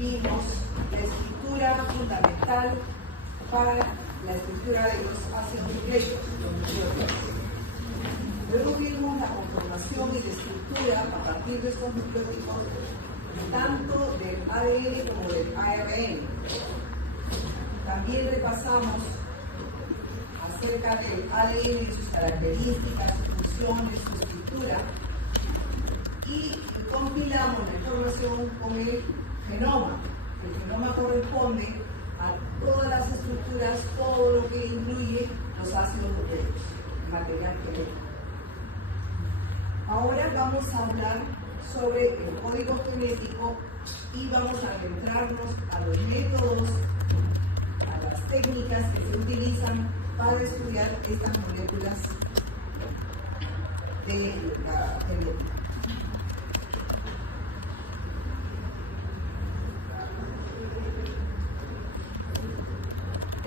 vimos la estructura fundamental para la estructura de los ácidos nucleicos. Luego vimos la conformación y la estructura a partir de estos nucleótidos, tanto del ADN como del ARN. También repasamos acerca del ADN y sus características, su función, su estructura, y compilamos la información con el genoma. El genoma corresponde a todas las estructuras, todo lo que incluye los ácidos nucleicos, material genético. Ahora vamos a hablar sobre el código genético y vamos a adentrarnos a los métodos, a las técnicas que se utilizan para estudiar estas moléculas de la genética.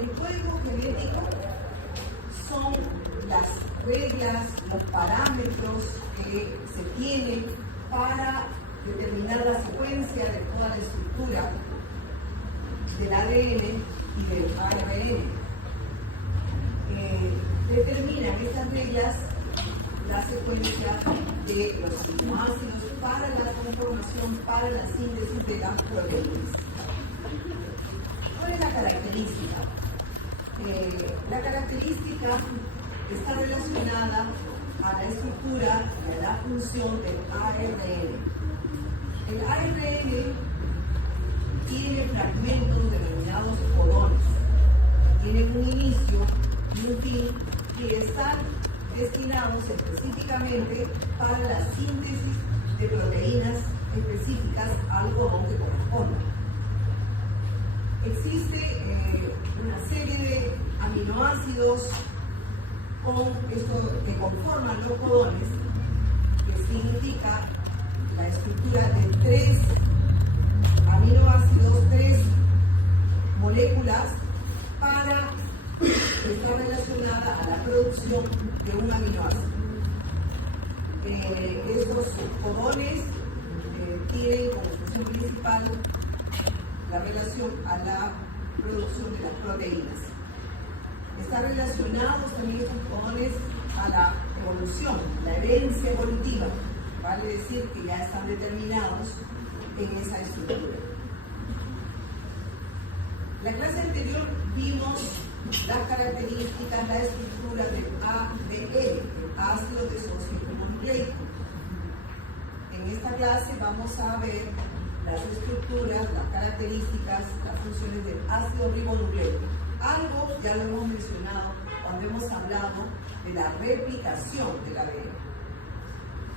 El código genético son las reglas, los parámetros que se tienen para determinar la secuencia de toda la estructura del ADN y del ARN. Determinan estas reglas la secuencia de los aminoácidos para la conformación, para la síntesis de las proteínas. ¿Cuál es la característica? La característica está relacionada a la estructura y a la función del ARN. El ARN tiene fragmentos denominados codones. Tienen un inicio y un fin que están destinados específicamente para la síntesis de proteínas específicas al codón que corresponde. Existe una serie de aminoácidos que conforman los codones, que significa la estructura de 3 aminoácidos, 3 moléculas para estar relacionada a la producción de un aminoácido. Estos codones tienen como función principal la relación a la producción de las proteínas. Están relacionados también estos codones a la evolución, la herencia evolutiva, vale decir que ya están determinados en esa estructura. La clase anterior vimos las características, la estructura del ADN, el ácido desoxirribonucleico. En esta clase vamos a ver las estructuras, las características, las funciones del ácido ribonucleico. Algo ya lo hemos mencionado cuando hemos hablado de la replicación del ADN.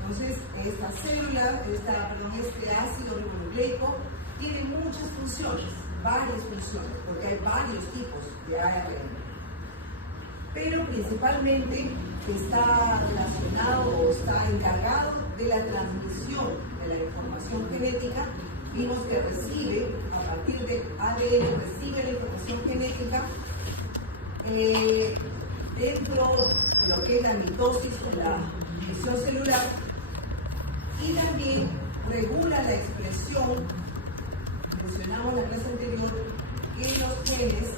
Entonces, esta célula, este ácido ribonucleico tiene muchas funciones, varias funciones, porque hay varios tipos de ARN. Pero principalmente está relacionado o está encargado de la transmisión de la información genética. Vimos que recibe, a partir del ADN, recibe la información genética dentro de lo que es la mitosis o la división celular, y también regula la expresión. Mencionamos en la clase anterior que los genes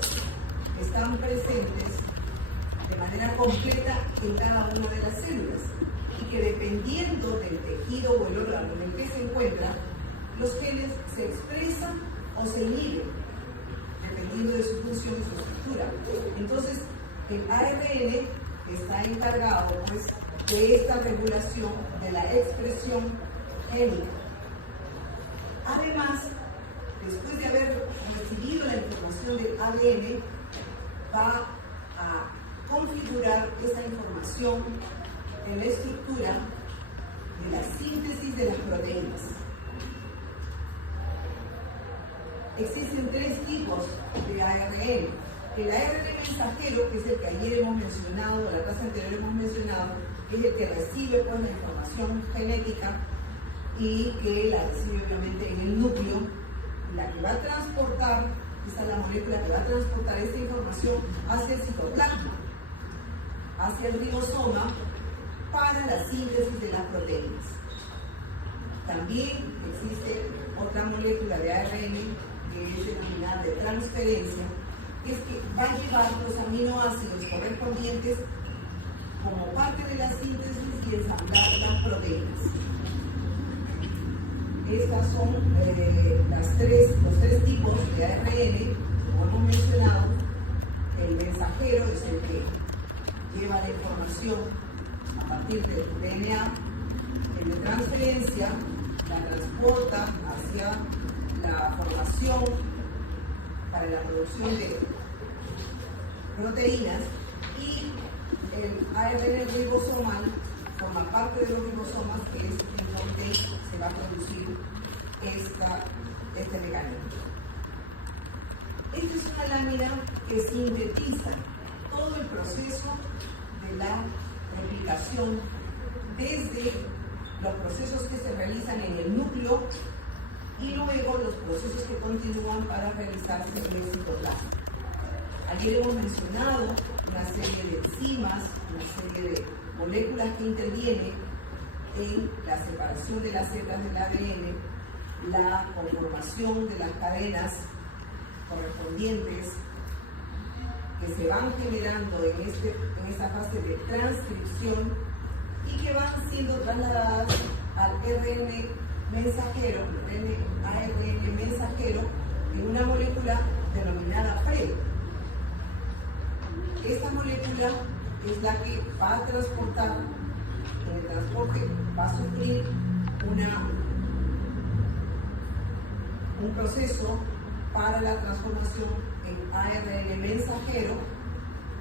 están presentes de manera completa en cada una de las células y que dependiendo del tejido o el órgano en el que se encuentra, los genes se expresan o se inhiben, dependiendo de su función y su estructura. Entonces, el ARN está encargado, pues, de esta regulación de la expresión génica. Además, después de haber recibido la información del ADN, va a configurar esa información en la estructura de la síntesis de las proteínas. Existen 3 tipos de ARN. El ARN mensajero, que es el que ayer hemos mencionado, o la clase anterior hemos mencionado, es el que recibe, pues, la información genética y que la recibe obviamente en el núcleo. La que va a transportar, esa es la molécula que va a transportar esta información hacia el citoplasma, hacia el ribosoma, para la síntesis de las proteínas. También existe otra molécula de ARN que es denominada de transferencia, es que va a llevar los aminoácidos correspondientes como parte de la síntesis y ensamblar las proteínas. Estas son los tres tipos de ARN, como hemos mencionado. El mensajero es el que lleva la información a partir del DNA. El de transferencia la transporta hacia la formación para la producción de proteínas, y el ARN ribosomal forma parte de los ribosomas, que es en donde se va a producir este mecanismo. Esta es una lámina que sintetiza todo el proceso de la replicación, desde los procesos que se realizan en el núcleo y luego los procesos que continúan para realizarse en el citoplasma. Ayer hemos mencionado una serie de enzimas, una serie de moléculas que intervienen en la separación de las cepas del ADN, la conformación de las cadenas correspondientes que se van generando en esta fase de transcripción y que van siendo trasladadas al RN mensajero, ARN mensajero, en una molécula denominada PRE. Esta molécula es la que va a transportar, en el transporte va a sufrir un proceso para la transformación en ARN mensajero,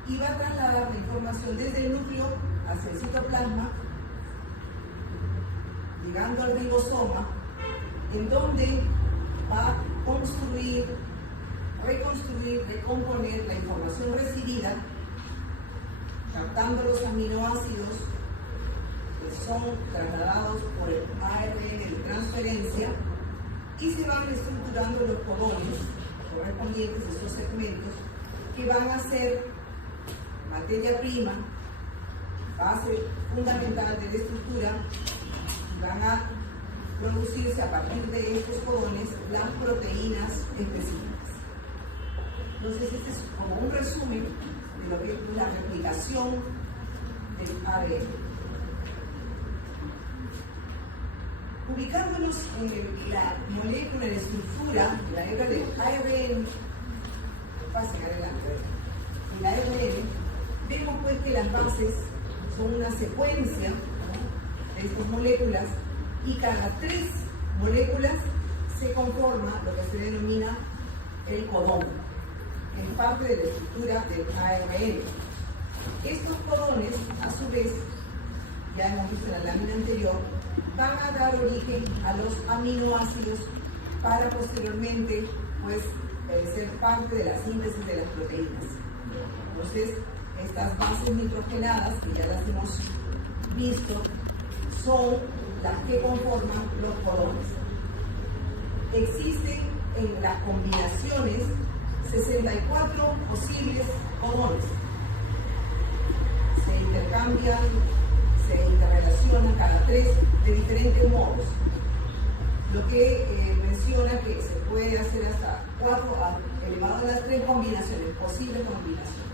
y va a trasladar la información desde el núcleo hacia el citoplasma, llegando al ribosoma, en donde va a construir, reconstruir, recomponer la información recibida, captando los aminoácidos que son trasladados por el ARN de transferencia, y se van estructurando los codones correspondientes a estos segmentos, que van a ser materia prima, base fundamental de la estructura, y van a producirse a partir de estos codones las proteínas específicas. Entonces, este es como un resumen de lo que es la replicación del ADN. Ubicándonos en la molécula, en la estructura, la hebra del ARN, pasen adelante, en la ARN, vemos pues que las bases son una secuencia, ¿no?, de estas moléculas, y cada 3 moléculas se conforma lo que se denomina el codón, en parte de la estructura del ARN. Estos codones, a su vez, ya hemos visto en la lámina anterior, van a dar origen a los aminoácidos para posteriormente, pues, ser parte de la síntesis de las proteínas. Entonces, estas bases nitrogenadas, que ya las hemos visto, son las que conforman los codones. Existen en las combinaciones 64 posibles codones. Se intercambian, se interrelacionan cada 3 de diferentes modos. Lo que menciona que se puede hacer hasta 4 elevado a las 3 combinaciones, posibles combinaciones.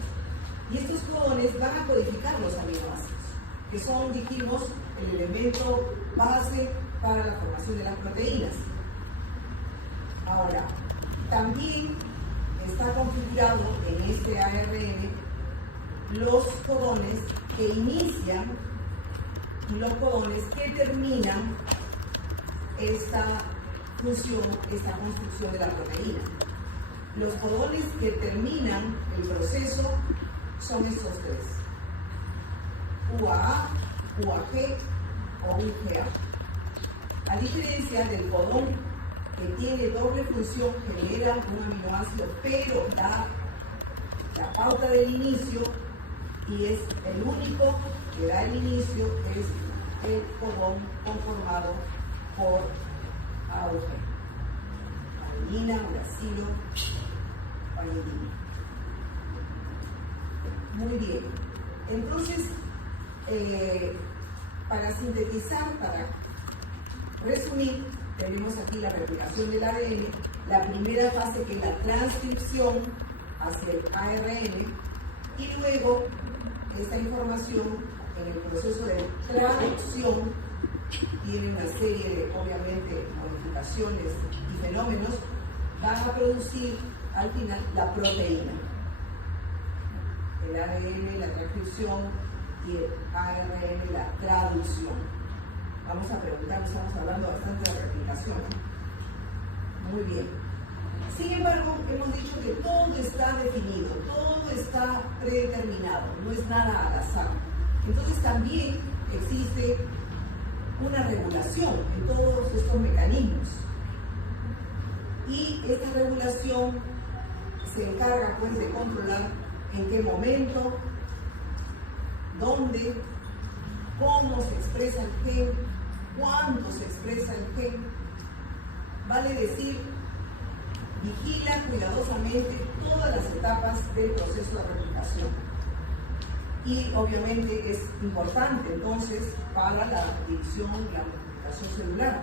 Y estos codones van a codificar los aminoácidos, que son, dijimos, el elemento base para la formación de las proteínas. Ahora, también está configurado en este ARN los codones que inician y los codones que terminan esta función, esta construcción de la proteína. Los codones que terminan el proceso son estos 3: UAA, UAG o UGA. A diferencia del codón que tiene doble función, genera un aminoácido, pero da la pauta del inicio, y es el único que da el inicio, es el codón conformado por AUG, adenina, uracilo, guanidina. Muy bien. Entonces, para sintetizar, para resumir, tenemos aquí la replicación del ADN la primera fase, que es la transcripción hacia el ARN, y luego esta información en el proceso de traducción tiene una serie de, obviamente, modificaciones y fenómenos, van a producir al final la proteína. El ADN, la transcripción, y el ARN, la traducción. Vamos a preguntar, estamos hablando bastante de replicación. Muy bien. Sin embargo, hemos dicho que todo está definido, todo está predeterminado, no es nada al azar. Entonces también existe una regulación en todos estos mecanismos. Y esta regulación se encarga pues de controlar en qué momento, dónde, cómo se expresa el gen, cuándo se expresa el gen. Vale decir, vigila cuidadosamente todas las etapas del proceso de replicación. Y obviamente es importante entonces para la división y la multiplicación celular.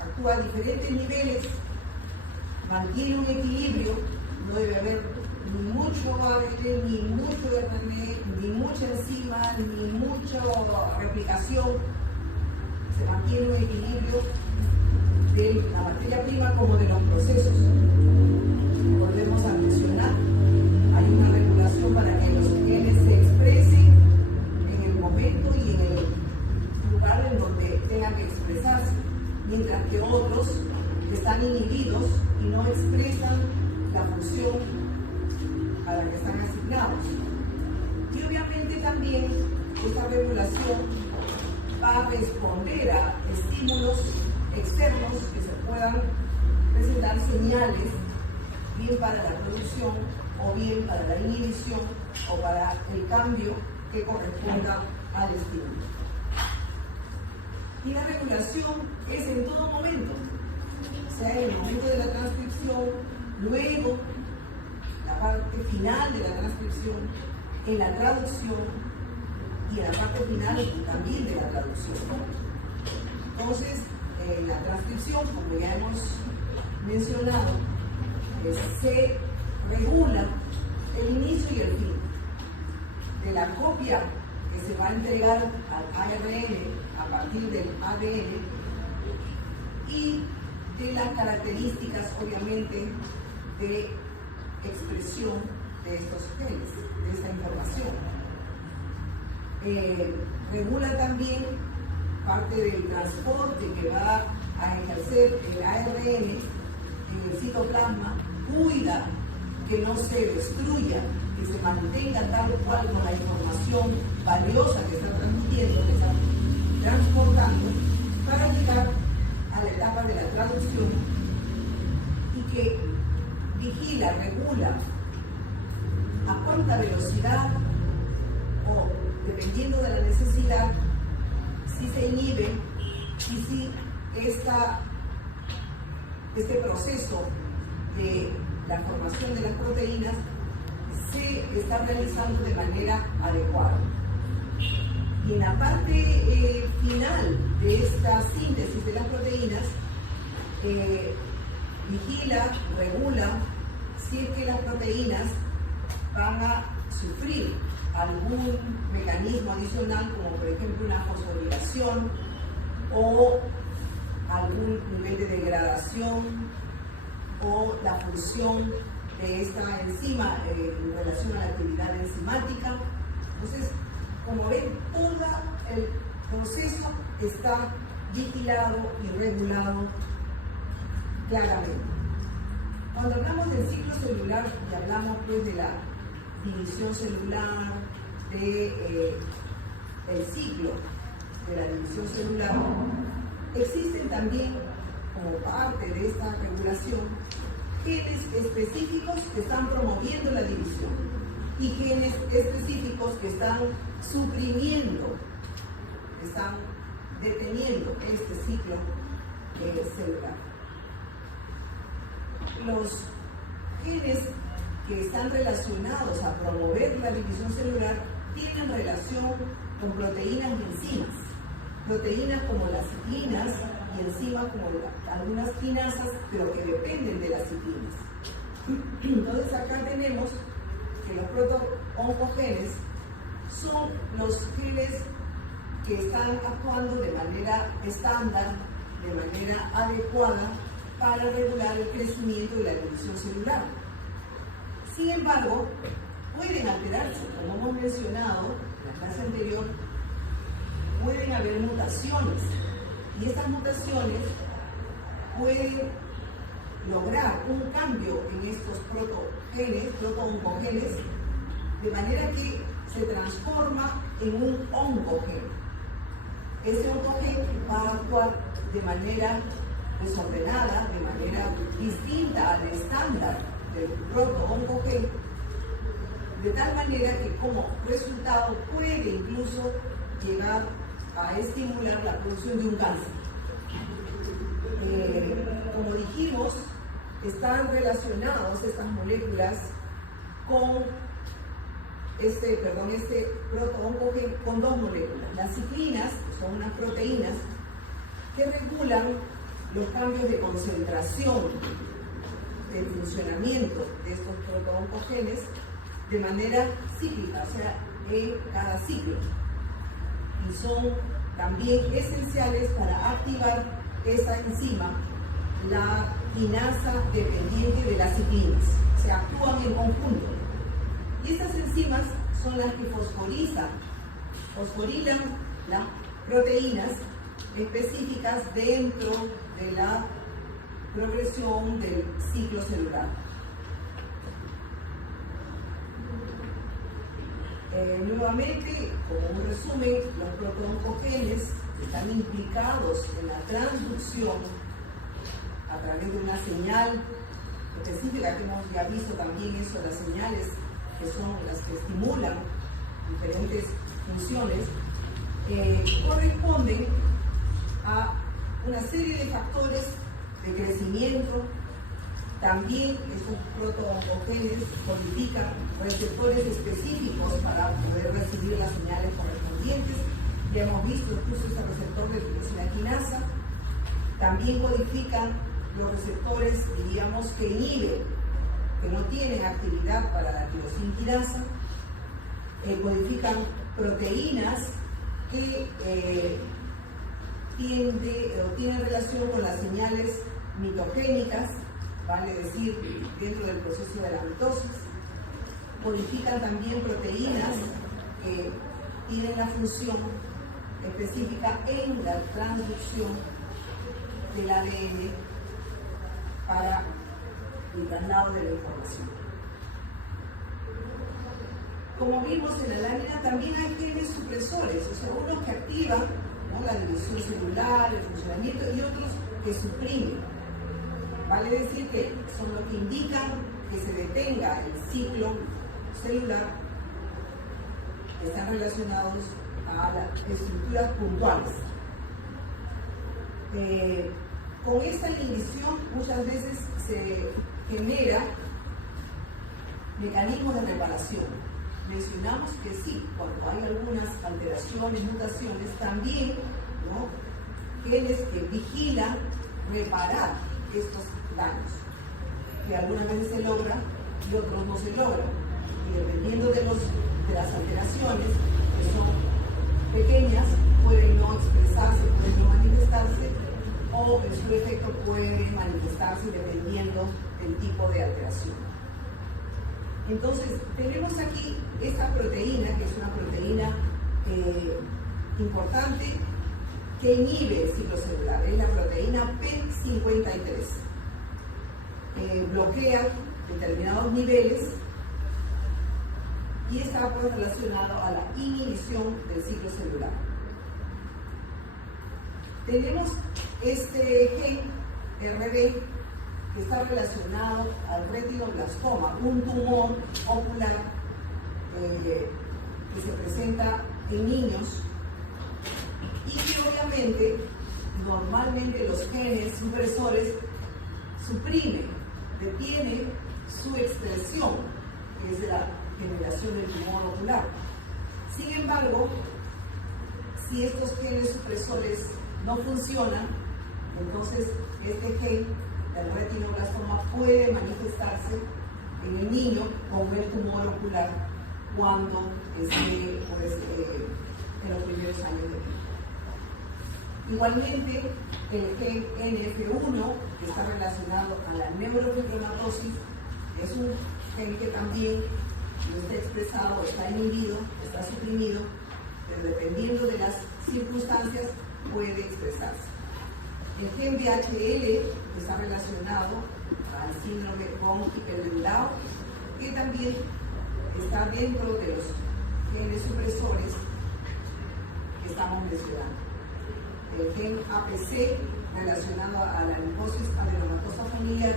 Actúa a diferentes niveles, mantiene un equilibrio, no debe haber ni mucho ARN, ni mucho RNA, ni mucha enzima, ni mucha replicación. Se mantiene un equilibrio de la materia prima como de los procesos. Volvemos a mencionar, hay una regulación para que los genes se expresen en el momento y en el lugar en donde tengan que expresarse, mientras que otros están inhibidos y no expresan la función a la que están asignados. Y obviamente también esta regulación va a responder a estímulos externos que se puedan presentar señales, bien para la producción o bien para la inhibición o para el cambio que corresponda al estímulo. Y la regulación es en todo momento, o sea, en el momento de la transcripción, luego la parte final de la transcripción, en la traducción y en la parte final también de la traducción. Entonces, la transcripción, como ya hemos mencionado, se regula el inicio y el fin de la copia que se va a entregar al ARN a partir del ADN y de las características, obviamente, de expresión de estos genes, de esta información. Regula también parte del transporte que va a ejercer el ARN en el citoplasma, cuida que no se destruya, que se mantenga tal cual con la información valiosa que está transmitiendo, que está transportando, para llegar a la etapa de la traducción y que vigila, regula a cuánta velocidad o dependiendo de la necesidad, si se inhibe y si este proceso de la formación de las proteínas se está realizando de manera adecuada. Y en la parte final de esta síntesis de las proteínas, vigila, regula si es que las proteínas van a sufrir algún mecanismo adicional, como por ejemplo una fosforilación o algún nivel de degradación o la función de esta enzima en relación a la actividad enzimática. Entonces, como ven, todo el proceso está vigilado y regulado claramente. Cuando hablamos del ciclo celular y hablamos pues de la división celular, el ciclo de la división celular, existen también, como parte de esta regulación, genes específicos que están promoviendo la división y genes específicos que están suprimiendo, están deteniendo este ciclo celular. Los genes que están relacionados a promover la división celular tienen relación con proteínas y enzimas. Proteínas como las ciclinas, y enzimas como algunas quinasas, pero que dependen de las ciclinas. Entonces acá tenemos que los proto-oncogenes son los genes que están actuando de manera estándar, de manera adecuada para regular el crecimiento y la división celular. Sin embargo, pueden alterarse, como hemos mencionado en la clase anterior, pueden haber mutaciones y estas mutaciones pueden lograr un cambio en estos proto-oncogenes de manera que se transforma en un oncogen. Ese oncogen va a actuar de manera desordenada, de manera distinta al estándar del proto-oncogen, de tal manera que como resultado puede incluso llegar a estimular la producción de un cáncer. Como dijimos, están relacionados estas moléculas con este proto-oncogen con dos moléculas. Las ciclinas, que son unas proteínas que regulan los cambios de concentración del funcionamiento de estos proto-oncogenes de manera cíclica, o sea, en cada ciclo. Y son también esenciales para activar esa enzima, la quinasa dependiente de las ciclinas. Se actúan en conjunto. Y estas enzimas son las que fosforilan las proteínas específicas dentro de la progresión del ciclo celular. Nuevamente, como un resumen, los proto-oncogenes están implicados en la transducción a través de una señal específica, que hemos ya visto también eso, las señales que son las que estimulan diferentes funciones, corresponden a una serie de factores de crecimiento. También estos proto-oncogenes codifican receptores específicos para poder recibir las señales correspondientes. Ya hemos visto incluso este receptor de tirosina quinasa. También codifican los receptores, diríamos, que inhiben, que no tienen actividad para la tirosina quinasa. Codifican proteínas que tienen relación con las señales mitogénicas, vale decir, dentro del proceso de la mitosis. Codifican también proteínas que tienen la función específica en la transducción del ADN para el traslado de la información. Como vimos en la lámina, también hay genes supresores, o sea, unos que activan, ¿no?, la división celular, el funcionamiento, y otros que suprimen. Vale decir que son los que indican que se detenga el ciclo celular, que están relacionados a las estructuras puntuales. Con esta inhibición muchas veces se genera mecanismos de reparación. Mencionamos que sí, cuando hay algunas alteraciones, mutaciones, también, ¿no?, genes que vigilan reparar estos daños, que algunas veces se logran y otros no se logran. Y dependiendo de las alteraciones, que son pequeñas, pueden no expresarse, pueden no manifestarse, o en su efecto pueden manifestarse dependiendo del tipo de alteración. Entonces, tenemos aquí esta proteína, que es una proteína importante, que inhibe el ciclo celular. Es la proteína P53. Bloquea determinados niveles y está pues relacionado a la inhibición del ciclo celular. Tenemos este gen RB que está relacionado al retinoblastoma, un tumor ocular que se presenta en niños y que obviamente normalmente los genes supresores suprimen, detienen su expresión, que es la generación del tumor ocular. Sin embargo, si estos genes supresores no funcionan, Entonces, este gen del retinoblastoma puede manifestarse en el niño con el tumor ocular cuando esté en los primeros años de vida. Igualmente, el gen NF1, que está relacionado a la neurofibromatosis, es un gen que también no está expresado, está inhibido, está suprimido, pero dependiendo de las circunstancias puede expresarse. El gen VHL está relacionado al síndrome von Hippel-Lindau, que también está dentro de los genes supresores que estamos mencionando. El gen APC, relacionado a la linfosis adenomatosa familiar,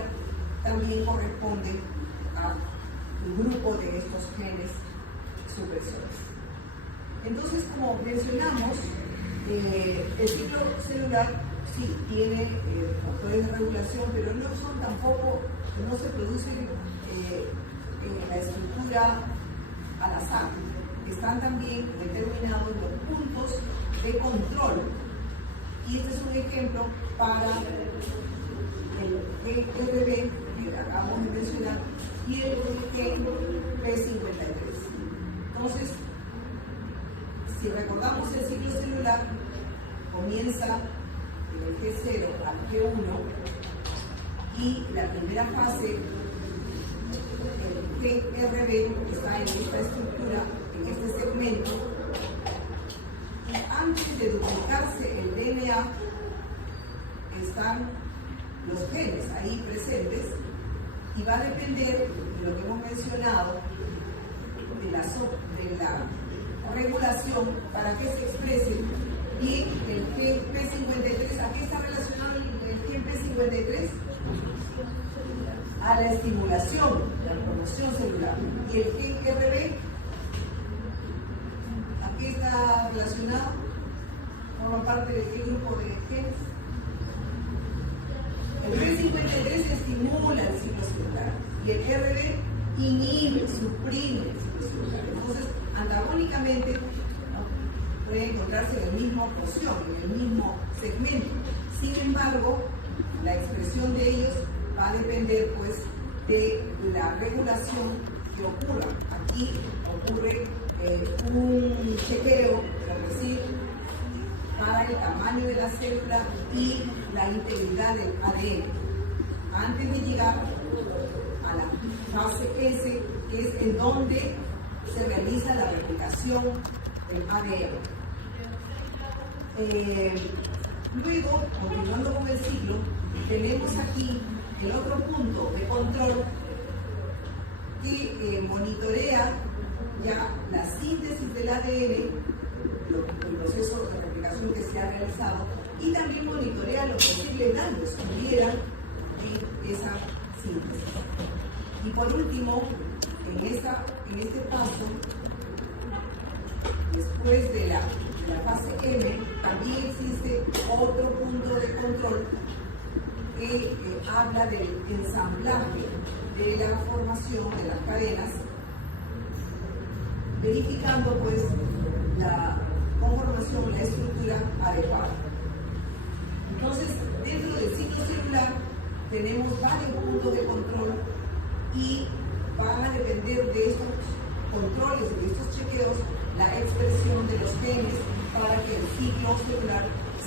también corresponde al grupo de estos genes supresores. Entonces, como mencionamos, el ciclo celular sí tiene factores de regulación, pero no son tampoco, no se producen en la estructura al azar. Están también determinados los puntos de control. Y este es un ejemplo para el RB que acabamos de mencionar y el gen P53. Entonces, si recordamos el ciclo celular, comienza del G0 al G1 y la primera fase, el GRB, está en esta estructura, en este segmento, y antes de duplicarse el DNA están los genes ahí presentes y va a depender de lo que hemos mencionado de la regulación para que se exprese bien el gen P53. ¿A qué está relacionado el gen P53? A la estimulación, la promoción celular. Y el gen RB, ¿a qué está relacionado? ¿Forma parte de qué grupo de genes? El P53 estimula el ciclo celular y el RB inhibe, suprime el ciclo celular. Entonces, antagónicamente, ¿no?, puede encontrarse en la misma porción, en el mismo segmento. Sin embargo, la expresión de ellos va a depender, pues, de la regulación que ocurra. Aquí ocurre un chequeo, por decir, para el tamaño de la célula y la integridad del ADN, antes de llegar a la fase S, que es en donde se realiza la replicación del ADN. Luego, continuando con el ciclo, tenemos aquí el otro punto de control que monitorea ya la síntesis del ADN, el proceso de replicación que se ha realizado, y también monitorea los posibles daños que hubiera en esa síntesis. Y por último, en este paso, después de la fase M, también existe otro punto de control que habla del ensamblaje de la formación de las cadenas, verificando pues la conformación, la estructura adecuada. Entonces, dentro del ciclo celular tenemos varios puntos de control y van a depender de estos controles, de estos chequeos, la expresión de los genes para que el ciclo celular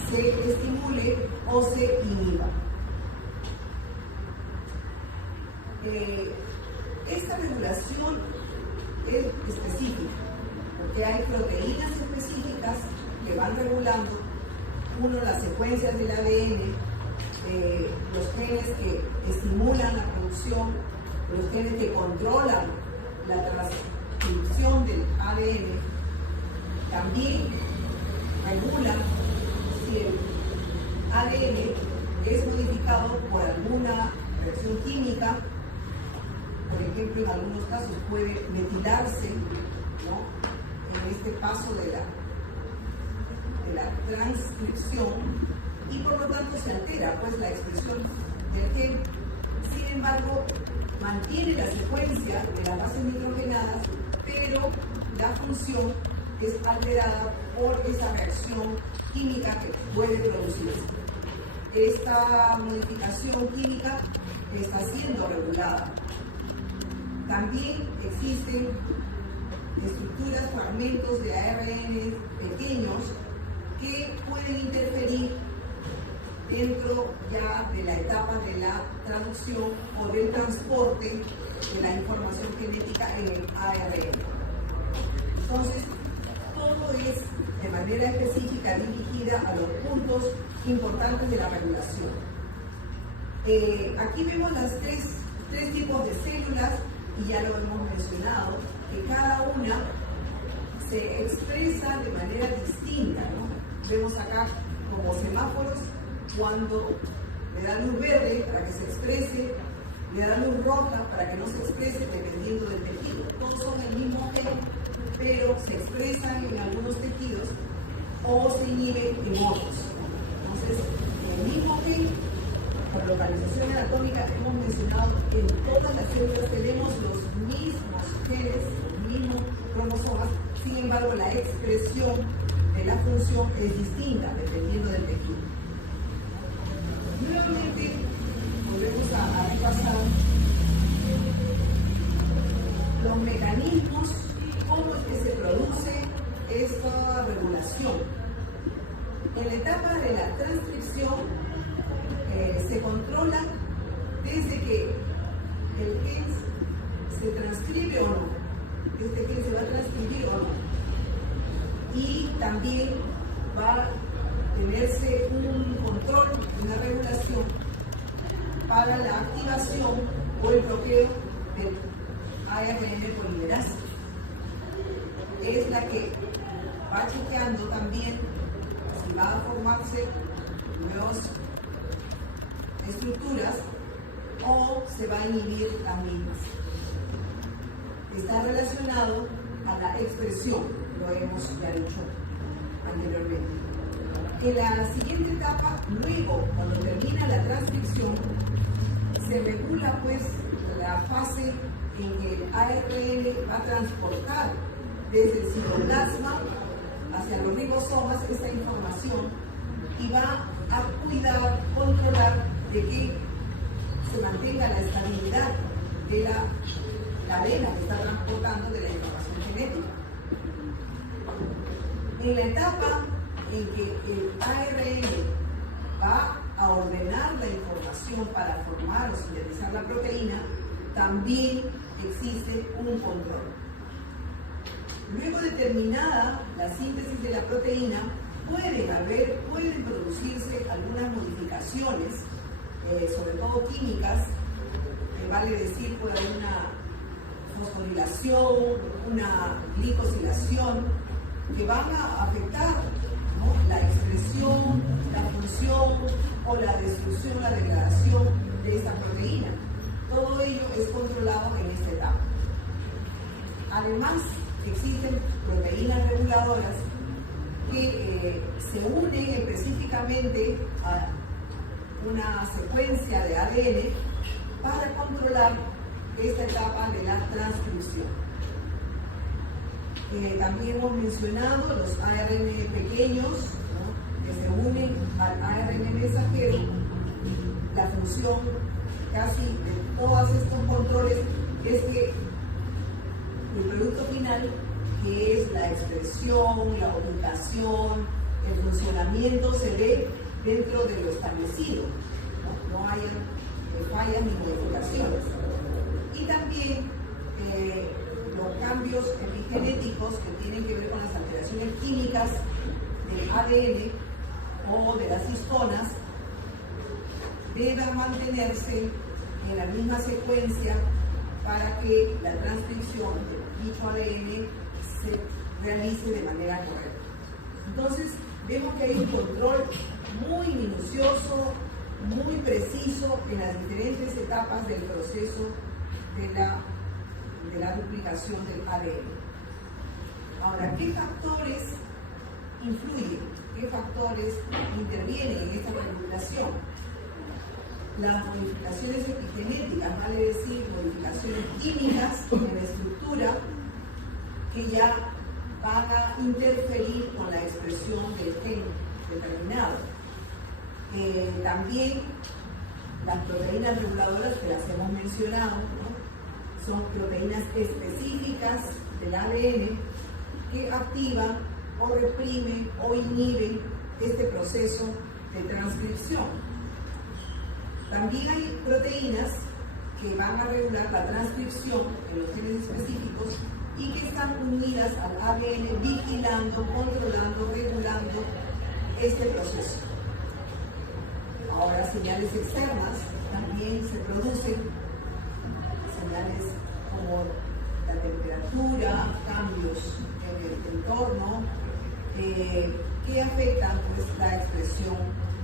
se estimule o se inhiba. Esta regulación es específica, porque hay proteínas específicas que van regulando, uno, las secuencias del ADN, los genes que estimulan la producción, los genes que controlan la transcripción del ADN, también regulan si el ADN es modificado por alguna reacción química. Por ejemplo, en algunos casos puede metilarse, ¿no?, en este paso de la transcripción, y por lo tanto se altera pues la expresión del gen. Sin embargo, mantiene la secuencia de las bases nitrogenadas, pero la función es alterada por esa reacción química que puede producirse. esta modificación química está siendo regulada. También existen estructuras, fragmentos de ARN pequeños que pueden interferir dentro ya de la etapa de la traducción o del transporte de la información genética en el ARN. Entonces, todo es de manera específica dirigida a los puntos importantes de la regulación. Aquí vemos las tres tipos de células y ya lo hemos mencionado, que cada una se expresa de manera distinta, ¿no? Vemos acá como semáforos cuando le da luz verde para que se exprese, le da luz roja para que no se exprese dependiendo del tejido. Todos son el mismo gen, pero se expresan en algunos tejidos o se inhiben en otros. Entonces, el mismo gen, por localización anatómica, hemos mencionado que en todas las células tenemos los mismos genes, los mismos cromosomas, sin embargo, la expresión de la función es distinta dependiendo del tejido. Nuevamente, volvemos a repasar los mecanismos, cómo es que se produce esta regulación. En la etapa de la transcripción se controla desde que el gen se transcribe o no, este gen se va a transcribir o no. Y también va a tenerse un control, una regulación para la activación o el bloqueo del ARN polimerasa. Es la que va chequeando también si va a formarse nuevas estructuras o se va a inhibir las mismas. Está relacionado a la expresión, lo hemos ya dicho anteriormente. En la siguiente etapa, luego, cuando termina la transcripción, se regula pues la fase en que el ARN va a transportar desde el citoplasma hacia los ribosomas esta información y va a cuidar, controlar de que se mantenga la estabilidad de la cadena que está transportando de la información genética. En la etapa en que el ARN va a ordenar la información para formar o sintetizar la proteína, también existe un control. Luego de terminada la síntesis de la proteína, pueden producirse algunas modificaciones, sobre todo químicas, vale decir por ahí una fosforilación, una glicosilación, que van a afectar, ¿no?, la expresión, la función o la destrucción, la degradación de esta proteína. Todo ello es controlado en esta etapa. Además, existen proteínas reguladoras que se unen específicamente a una secuencia de ADN para controlar esta etapa de la transcripción. También hemos mencionado los ARN pequeños, ¿no?, que se unen al ARN mensajero. La función casi de todos estos controles es que el producto final, que es la expresión, la ubicación, el funcionamiento, se ve dentro de lo establecido, no hay fallas ni modificaciones. Y también los cambios epigenéticos que tienen que ver con las alteraciones químicas del ADN o de las histonas deben mantenerse en la misma secuencia para que la transcripción de dicho ADN se realice de manera correcta. Entonces, vemos que hay un control muy minucioso, muy preciso en las diferentes etapas del proceso de la duplicación del ADN. Ahora, ¿qué factores influyen? ¿Qué factores intervienen en esta regulación? Las modificaciones epigenéticas, vale decir, modificaciones químicas en la estructura que ya van a interferir con la expresión del gen determinado. También las proteínas reguladoras que las hemos mencionado, ¿no? Son proteínas específicas del ADN que activan o reprimen o inhiben este proceso de transcripción. También hay proteínas que van a regular la transcripción en los genes específicos y que están unidas al ADN, vigilando, controlando, regulando este proceso. Ahora, señales externas también se producen, señales como la temperatura, cambios en el entorno, que afectan pues, la expresión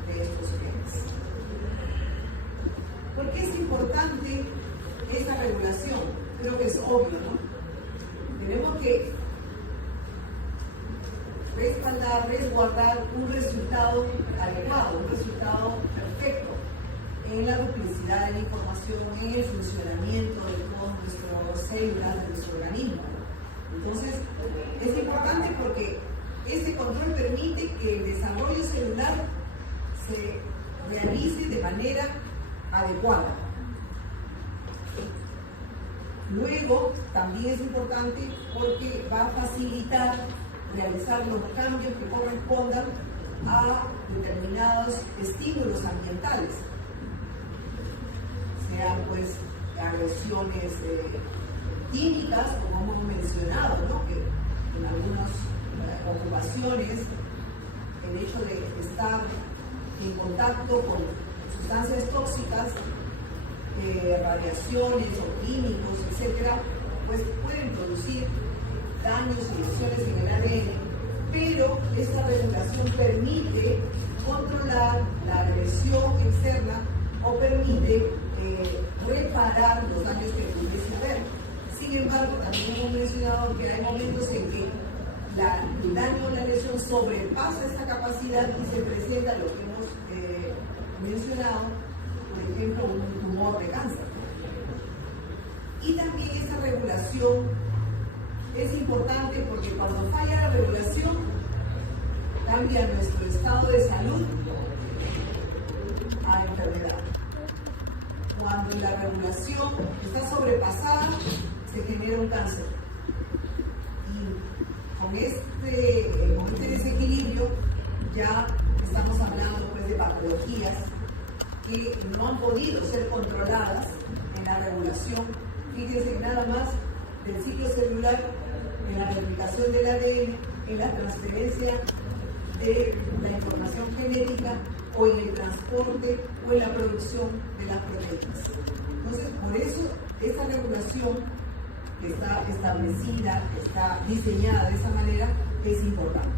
de estos genes. ¿Por qué es importante esta regulación? Creo que es obvio, ¿no? Tenemos que respaldar, resguardar un resultado adecuado, un resultado perfecto en la duplicidad de la información, en el funcionamiento de todas nuestras células, de nuestro organismo. Entonces, es importante porque este control permite que el desarrollo celular se realice de manera adecuada. Luego, también es importante porque va a facilitar realizar los cambios que correspondan a determinados estímulos ambientales, sean pues agresiones químicas, como hemos mencionado, ¿no? Que en algunas ocupaciones el hecho de estar en contacto con sustancias tóxicas, radiaciones o químicos, etcétera, pues pueden producir daños y lesiones en el ADN, pero esta regulación permite controlar la agresión externa o permite reparar los daños que pudiese haber. Sin embargo, también hemos mencionado que hay momentos en que el daño o la lesión sobrepasa esta capacidad y se presenta lo que hemos mencionado, por ejemplo, un tumor de cáncer. Y también esta regulación es importante porque cuando falla la regulación, cambia nuestro estado de salud a enfermedad. Cuando la regulación está sobrepasada, se genera un cáncer. Y con este desequilibrio ya estamos hablando pues, de patologías que no han podido ser controladas en la regulación. Fíjense nada más del ciclo celular, en la replicación del ADN, en la transferencia de la información genética o en el transporte o en la producción de las proteínas. Entonces, por eso, esta regulación que está establecida, está diseñada de esa manera, es importante.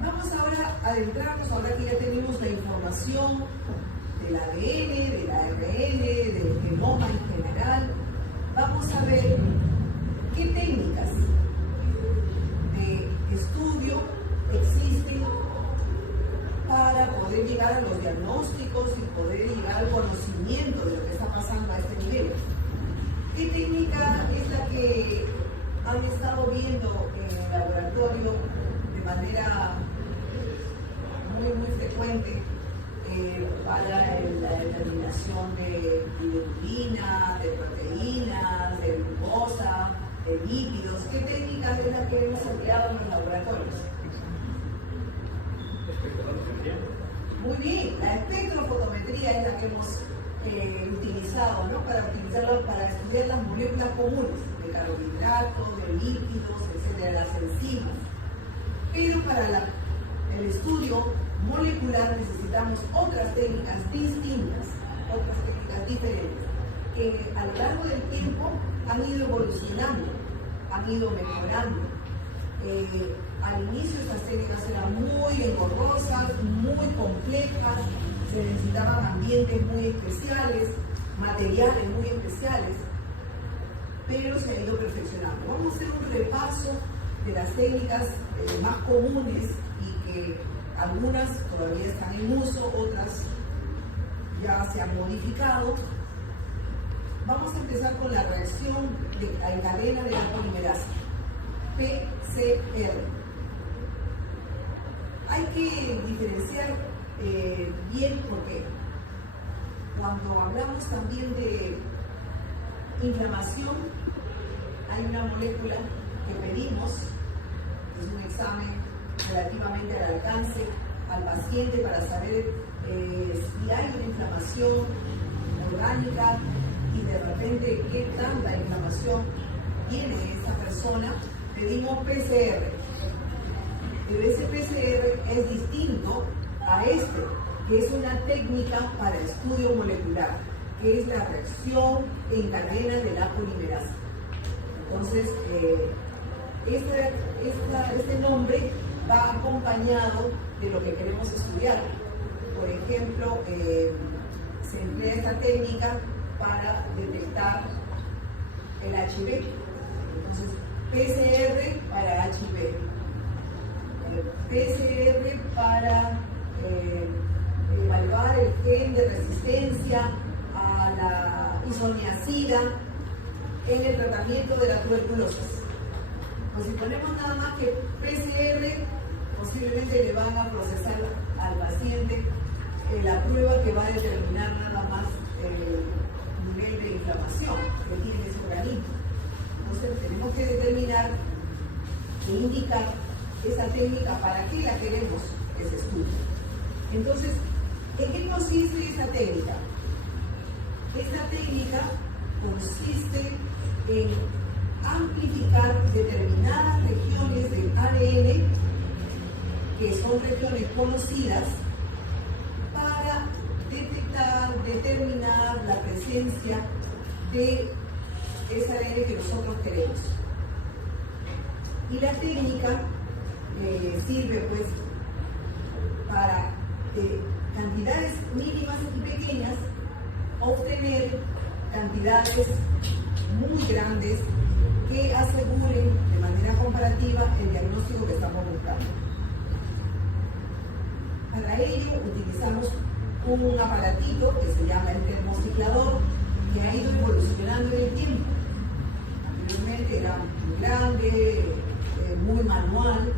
Vamos ahora a adentrarnos, ahora que ya tenemos la información del ADN, del ARN, del genoma en general, vamos a ver qué técnicas de estudio existen para poder llegar a los diagnósticos y poder llegar al conocimiento de lo que está pasando a este nivel. ¿Qué técnica es la que han estado viendo en el laboratorio de manera muy frecuente para la determinación de bilirrubina, de proteínas, de glucosa, de lípidos? ¿Qué técnicas es la que hemos empleado en los laboratorios? Muy bien, la espectrofotometría es la que hemos utilizado, ¿no? Para estudiar las moléculas comunes de carbohidratos, de lípidos, etcétera, las enzimas. Pero para el estudio molecular necesitamos otras técnicas distintas, otras técnicas diferentes, que a lo largo del tiempo han ido evolucionando, han ido mejorando. Al inicio estas técnicas eran muy engorrosas, muy complejas, se necesitaban ambientes muy especiales, materiales muy especiales, pero se ha ido perfeccionando. Vamos a hacer un repaso de las técnicas más comunes y que algunas todavía están en uso, otras ya se han modificado. Vamos a empezar con la reacción en cadena de la polimerasa, PCR. hay que diferenciar bien porque cuando hablamos también de inflamación, hay una molécula que pedimos, es un examen relativamente al alcance al paciente para saber si hay una inflamación orgánica y de repente qué tanta inflamación tiene esta persona. Pedimos PCR, pero ese PCR es distinto a este, que es una técnica para estudio molecular, que es la reacción en cadena de la polimerasa. Entonces, este nombre va acompañado de lo que queremos estudiar. Por ejemplo, se emplea esta técnica para detectar el HIV. Entonces, PCR para HIV, PCR para evaluar el gen de resistencia a la isoniazida en el tratamiento de la tuberculosis. Pues si ponemos nada más que PCR, posiblemente le van a procesar al paciente la prueba que va a determinar nada más el nivel de inflamación que tiene ese organismo. Entonces tenemos que determinar e indicar esa técnica para qué la queremos que se estudie. Entonces, ¿en qué consiste esa técnica? Esta técnica consiste en amplificar determinadas regiones del ADN, que son regiones conocidas, para detectar, determinar la presencia de ese ADN que nosotros queremos. Y la técnica sirve pues para cantidades mínimas y pequeñas obtener cantidades muy grandes que aseguren de manera comparativa el diagnóstico que estamos buscando. Para ello utilizamos un aparatito que se llama el termociclador, que ha ido evolucionando en el tiempo. Anteriormente era muy grande, muy manual,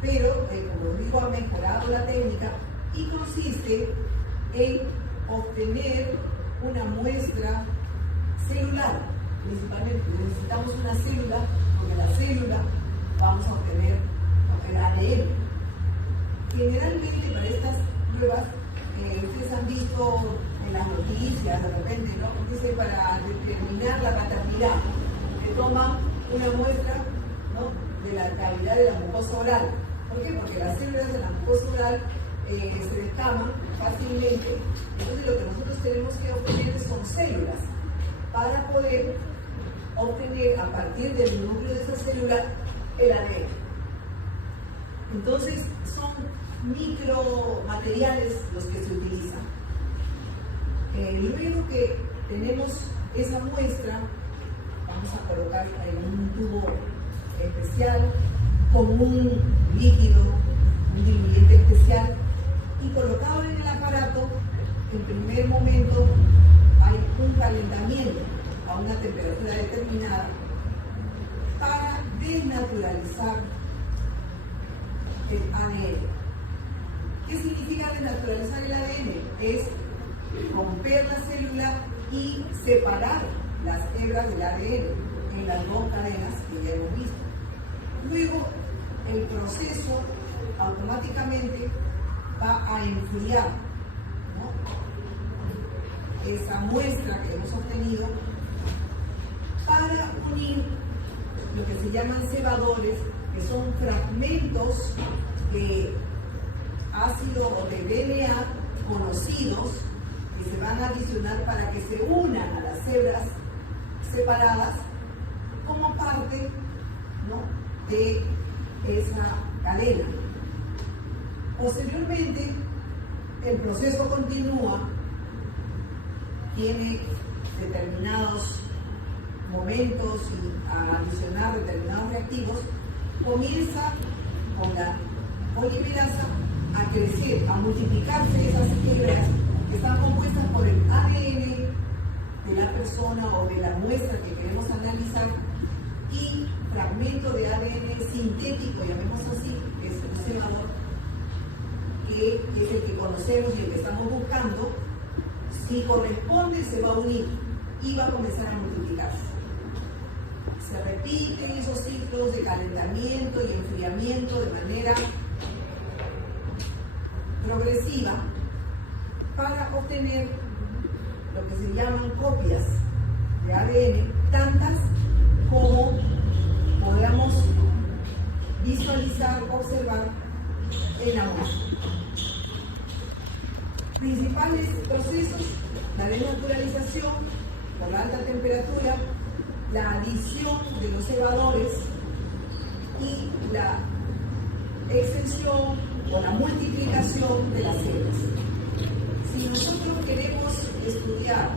pero como digo, ha mejorado la técnica y consiste en obtener una muestra celular. Principalmente necesitamos una célula, porque la célula vamos a obtener el ADN. Generalmente para estas pruebas, ustedes han visto en las noticias de repente, ¿no? Dice para determinar la paternidad, que toman una muestra, ¿no?, de la cavidad de la mucosa oral. ¿Por qué? Porque las células de la mucosa oral se descaman fácilmente. Entonces lo que nosotros tenemos que obtener son células para poder obtener a partir del núcleo de esa célula el ADN. Entonces son micromateriales los que se utilizan. Luego que tenemos esa muestra, vamos a colocar en un tubo especial con un líquido, un diluyente especial, y colocado en el aparato, en primer momento hay un calentamiento a una temperatura determinada para desnaturalizar el ADN. ¿Qué significa desnaturalizar el ADN? Es romper la célula y separar las hebras del ADN en las dos cadenas que ya hemos visto. Luego, el proceso automáticamente va a enfriar, ¿no?, esa muestra que hemos obtenido para unir lo que se llaman cebadores, que son fragmentos de ácido o de DNA conocidos que se van a adicionar para que se unan a las hebras separadas como parte, ¿no?, de esa cadena. Posteriormente, el proceso continúa, tiene determinados momentos y a adicionar determinados reactivos, comienza con la polimerasa a crecer, a multiplicarse esas hebras que están compuestas por el ADN de la persona o de la muestra que queremos analizar y fragmento de ADN sintético, llamemos así, que es un cebador, que es el que conocemos y el que estamos buscando, si corresponde se va a unir y va a comenzar a multiplicarse. Se repiten esos ciclos de calentamiento y enfriamiento de manera progresiva para obtener lo que se llaman copias de ADN, tantas como podamos visualizar, observar en la muestra. Principales procesos: la desnaturalización por la alta temperatura, la adición de los cebadores y la extensión o la multiplicación de las células. Si nosotros queremos estudiar,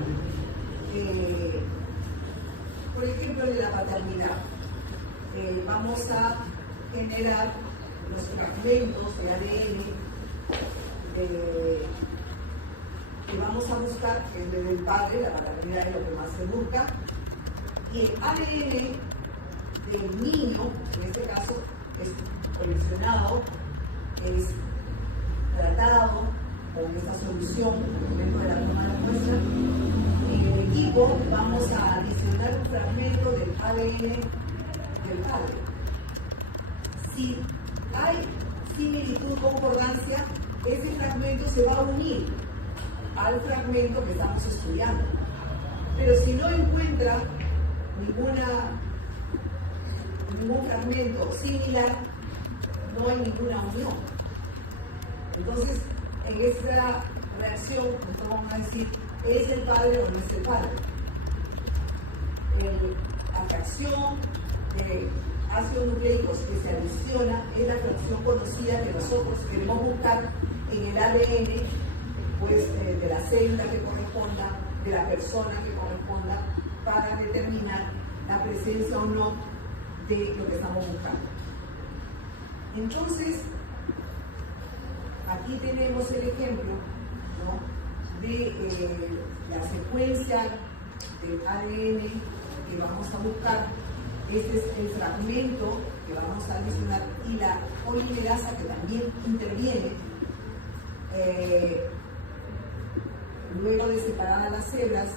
por ejemplo, de la paternidad, vamos a generar los fragmentos de ADN que vamos a buscar desde el padre. La paternidad es lo que más se busca, y el ADN del niño, en este caso, es coleccionado, es tratado con esta solución dentro de la toma de la muestra. En el equipo vamos a adicionar un fragmento del ADN del padre. Si hay similitud, concordancia, ese fragmento se va a unir al fragmento que estamos estudiando. Pero si no encuentra ningún fragmento similar, no hay ninguna unión. Entonces, en esta reacción, nosotros vamos a decir, ¿es el padre o no es el padre? La fracción de ácidos nucleicos que se adiciona es la fracción conocida que nosotros queremos buscar en el ADN, pues, de la célula que corresponda, de la persona que corresponda, para determinar la presencia o no de lo que estamos buscando. Entonces, aquí tenemos el ejemplo, ¿no?, de la secuencia del ADN que vamos a buscar. Este es el fragmento que vamos a adicionar, y la polimerasa que también interviene. Luego de separadas las hebras,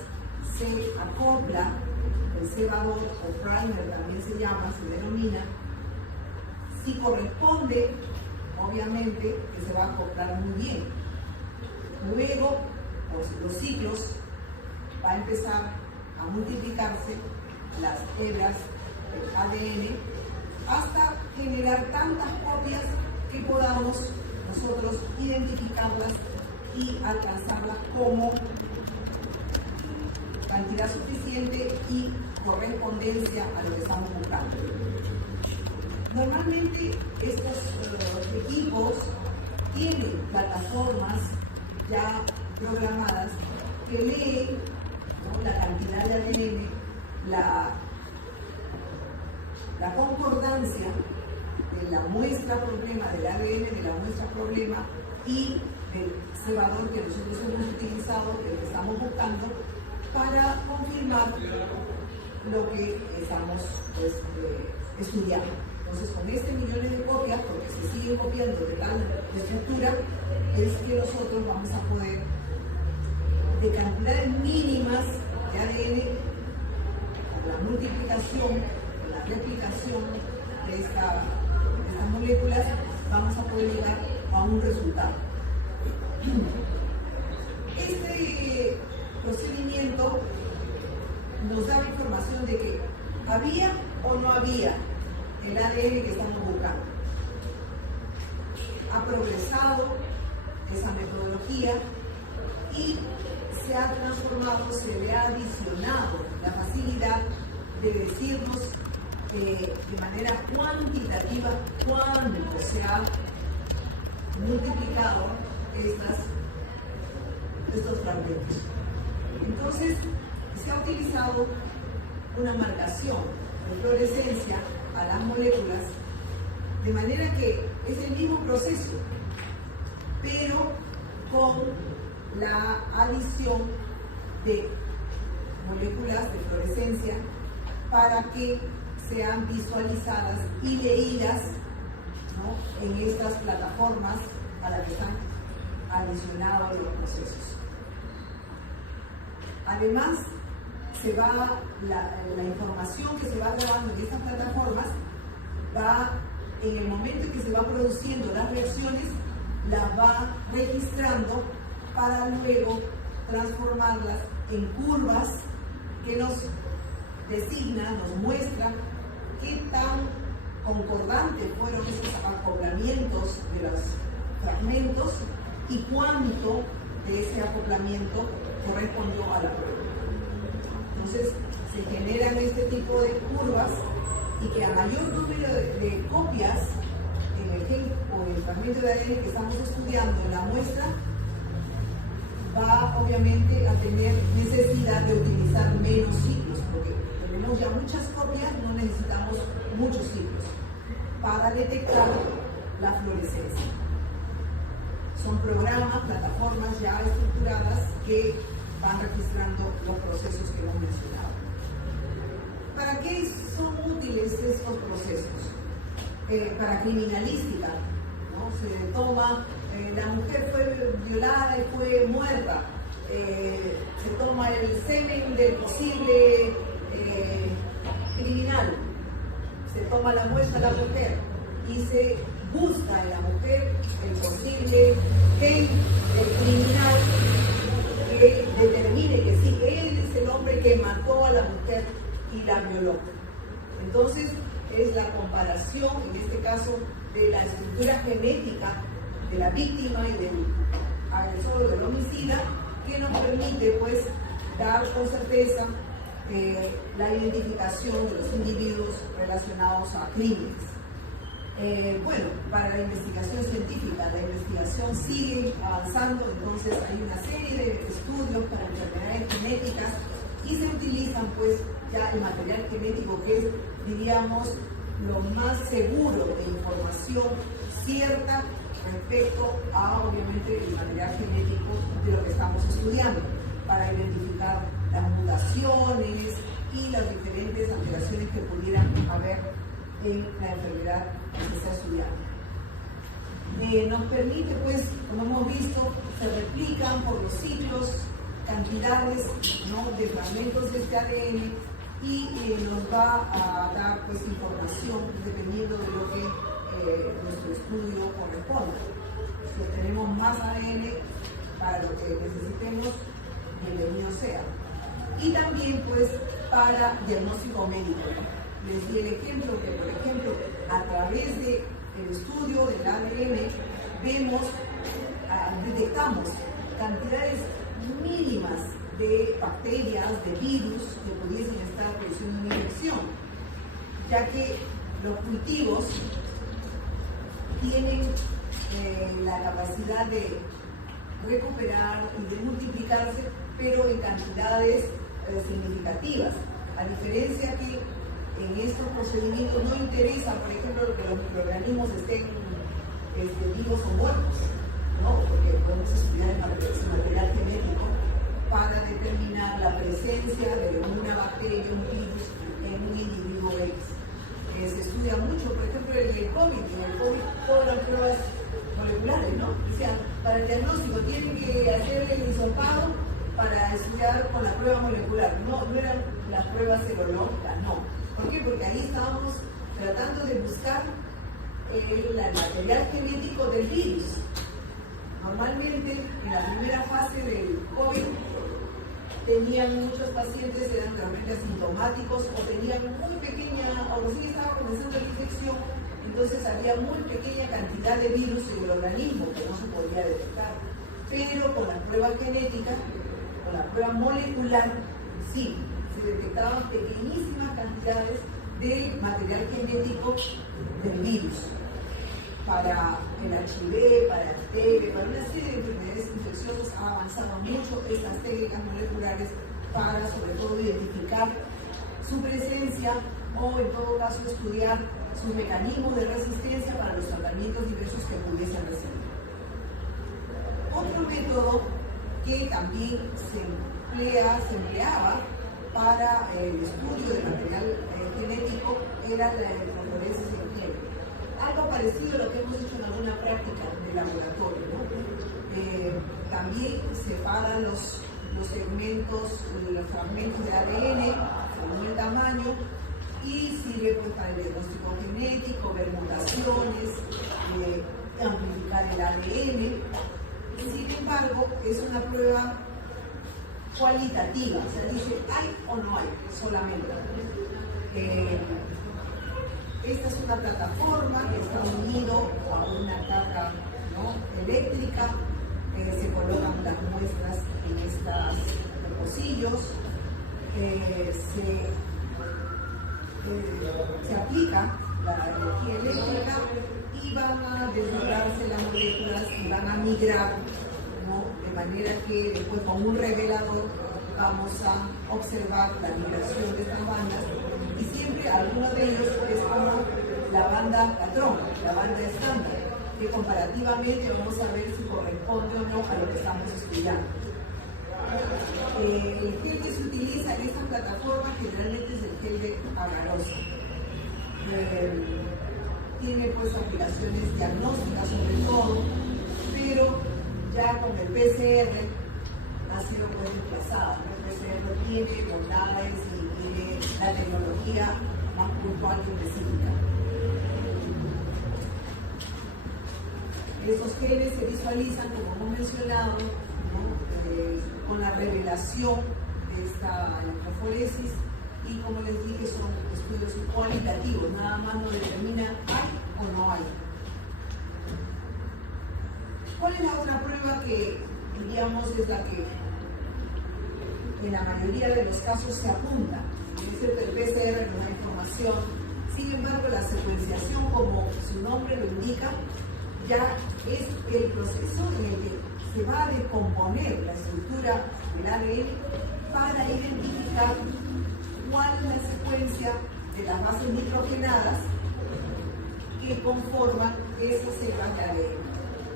se acopla el cebador, o primer también se llama, se denomina. Si corresponde, obviamente que se va a acoplar muy bien. Luego, por los ciclos, va a empezar a multiplicarse las hebras del ADN hasta generar tantas copias que podamos nosotros identificarlas y alcanzarlas como cantidad suficiente y correspondencia a lo que estamos buscando. Normalmente estos equipos tienen plataformas ya programadas que leen, ¿no?, la cantidad de ADN, la concordancia de la muestra problema, del ADN de la muestra problema y del cebador que nosotros hemos utilizado, que estamos buscando, para confirmar lo que estamos estudiando. Entonces, con millones de copias, porque se siguen copiando de tal estructura, es que nosotros vamos a poder, de cantidades mínimas de ADN, la multiplicación, la replicación de estas moléculas, vamos a poder llegar a un resultado. Este procedimiento nos da información de que había o no había el ADN que estamos buscando. Ha progresado esa metodología y se ha transformado, se le ha adicionado la facilidad de decirnos de manera cuantitativa cuánto se ha multiplicado estos fragmentos. Entonces, se ha utilizado una marcación de fluorescencia a las moléculas, de manera que es el mismo proceso, pero con la adición de moléculas de fluorescencia para que sean visualizadas y leídas, ¿no?, en estas plataformas a la que están adicionados los procesos. Además, la información que se va grabando en estas plataformas en el momento en que se van produciendo las reacciones, las va registrando para luego transformarlas en curvas que nos designan, nos muestran qué tan concordantes fueron esos acoplamientos de los fragmentos y cuánto de ese acoplamiento correspondió a la prueba. Entonces, se generan este tipo de curvas y que a mayor número de copias en el gen o en el fragmento de ADN que estamos estudiando en la muestra, va obviamente a tener necesidad de utilizar menos ciclos, porque tenemos ya muchas copias, no necesitamos muchos ciclos para detectar la fluorescencia. Son programas, plataformas ya estructuradas que van registrando los procesos que hemos mencionado. ¿Para qué son útiles estos procesos? Para criminalística, ¿no? Se toma, la mujer fue violada y fue muerta, se toma el semen del posible criminal, se toma la muestra de la mujer y se busca en la mujer el posible gen del criminal que determine que sí, él es el hombre que mató a la mujer y la violó. Entonces, es la comparación, en este caso, de la estructura genética de la víctima y del agresor o del homicida, que nos permite, pues, dar con certeza la identificación de los individuos relacionados a crímenes. Bueno, para la investigación científica, la investigación sigue avanzando, entonces hay una serie de estudios para enfermedades genéticas y se utilizan pues ya el material genético, que es, diríamos, lo más seguro de información cierta respecto a, obviamente, el material genético de lo que estamos estudiando, para identificar las mutaciones y las diferentes alteraciones que pudieran haber en la enfermedad que se está estudiando. Nos permite, pues, como hemos visto, se replican por los ciclos cantidades, ¿no?, de fragmentos de este ADN y nos va a dar, pues, información dependiendo de lo que nuestro estudio corresponde. Si obtenemos más ADN para lo que necesitemos, bienvenido sea. Y también, pues, para diagnóstico médico. Les di el ejemplo que, por ejemplo, a través del estudio del ADN detectamos cantidades mínimas de bacterias, de virus que pudiesen estar produciendo una infección, ya que los cultivos tienen la capacidad de recuperar y de multiplicarse, pero en cantidades significativas, a diferencia que en estos procedimientos no interesa, por ejemplo, que los microorganismos estén vivos o muertos, ¿no? Porque podemos estudiar el material genético para determinar la presencia de una bacteria, un virus en un individuo X. Se estudia mucho, por ejemplo, en el COVID, todas las pruebas moleculares, ¿no? O sea, para el diagnóstico tienen que hacer el hisopado para estudiar con la prueba molecular. No eran las pruebas serológicas, no. ¿Por qué? Porque ahí estábamos tratando de buscar el material genético del virus. Normalmente, en la primera fase del COVID, muchos pacientes eran realmente asintomáticos o tenían muy pequeña, o recién estaba comenzando la infección, entonces había muy pequeña cantidad de virus en el organismo que no se podía detectar. Pero con la prueba genética, con la prueba molecular, sí, se detectaban pequeñísimas cantidades de material genético del virus. Para el HIV, para el TB, para una serie de enfermedades infecciosas ha avanzado mucho estas técnicas moleculares para, sobre todo, identificar su presencia o, en todo caso, estudiar sus mecanismos de resistencia para los tratamientos diversos que pudiesen recibir. Otro método que también se empleaba para el estudio del material genético era la electrofluorescencia en fiebre. algo parecido a lo que hemos hecho en alguna práctica de laboratorio, ¿no? También separan los segmentos, los fragmentos de ADN según el tamaño y sirve pues, para el diagnóstico genético, ver mutaciones, amplificar el ADN. Sin embargo, es una prueba cualitativa, o sea, dice hay o no hay solamente. Esta es una plataforma que está unido a una caja, ¿no?, eléctrica. Se colocan las muestras en estos pocillos. Se aplica la energía eléctrica y van a desdobrarse las moléculas y van a migrar, ¿no?, de manera que después con un revelador vamos a observar la migración de estas bandas y siempre alguno de ellos es como la banda patrón, la banda estándar, que comparativamente vamos a ver si corresponde o no a lo que estamos estudiando. El gel que se utiliza en esta plataforma generalmente es el gel de agarosa. Tiene pues aplicaciones diagnósticas sobre todo, pero ya con el PCR ha sido pues desplazado. El PCR tiene bondades y tiene la tecnología más puntual y específica. Estos genes se visualizan, como hemos mencionado, ¿no?, con la revelación de esta electroforesis y, como les dije, son estudios cualitativos, nada más no determina hay o no hay. ¿Cuál es una prueba que, diríamos, es la que en la mayoría de los casos se apunta? Es el PCR, no hay información. Sin embargo, la secuenciación, como su nombre lo indica, ya es el proceso en el que se va a descomponer la estructura del ADN para identificar cuál es la secuencia de las bases nitrogenadas que conforman esas células de ADN.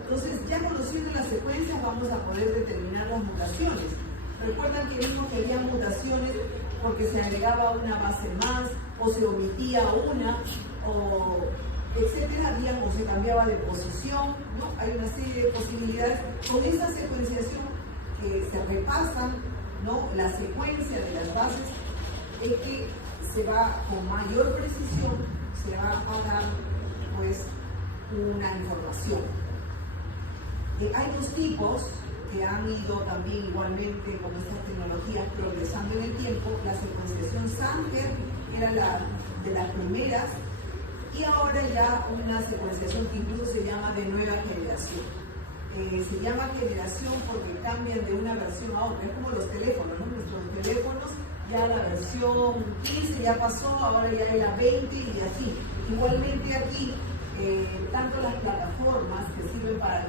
Entonces, ya conociendo las secuencias vamos a poder determinar las mutaciones. Recuerdan que vimos que había mutaciones porque se agregaba una base más o se omitía una o etcétera, o se cambiaba de posición, ¿no? Hay una serie de posibilidades. Con esa secuenciación que se repasan, ¿no?, la secuencia de las bases, es que se va con mayor precisión, se va a dar pues una información. Hay dos tipos que han ido también igualmente con estas tecnologías progresando en el tiempo. La secuenciación Sanger era la de las primeras, y ahora ya una secuenciación que incluso se llama de nueva generación. Se llama generación porque cambian de una versión a otra. Es como los teléfonos, ¿no? Nuestros teléfonos, ya la versión 15 ya pasó, ahora ya es la 20 y así. Igualmente aquí, tanto las plataformas que sirven para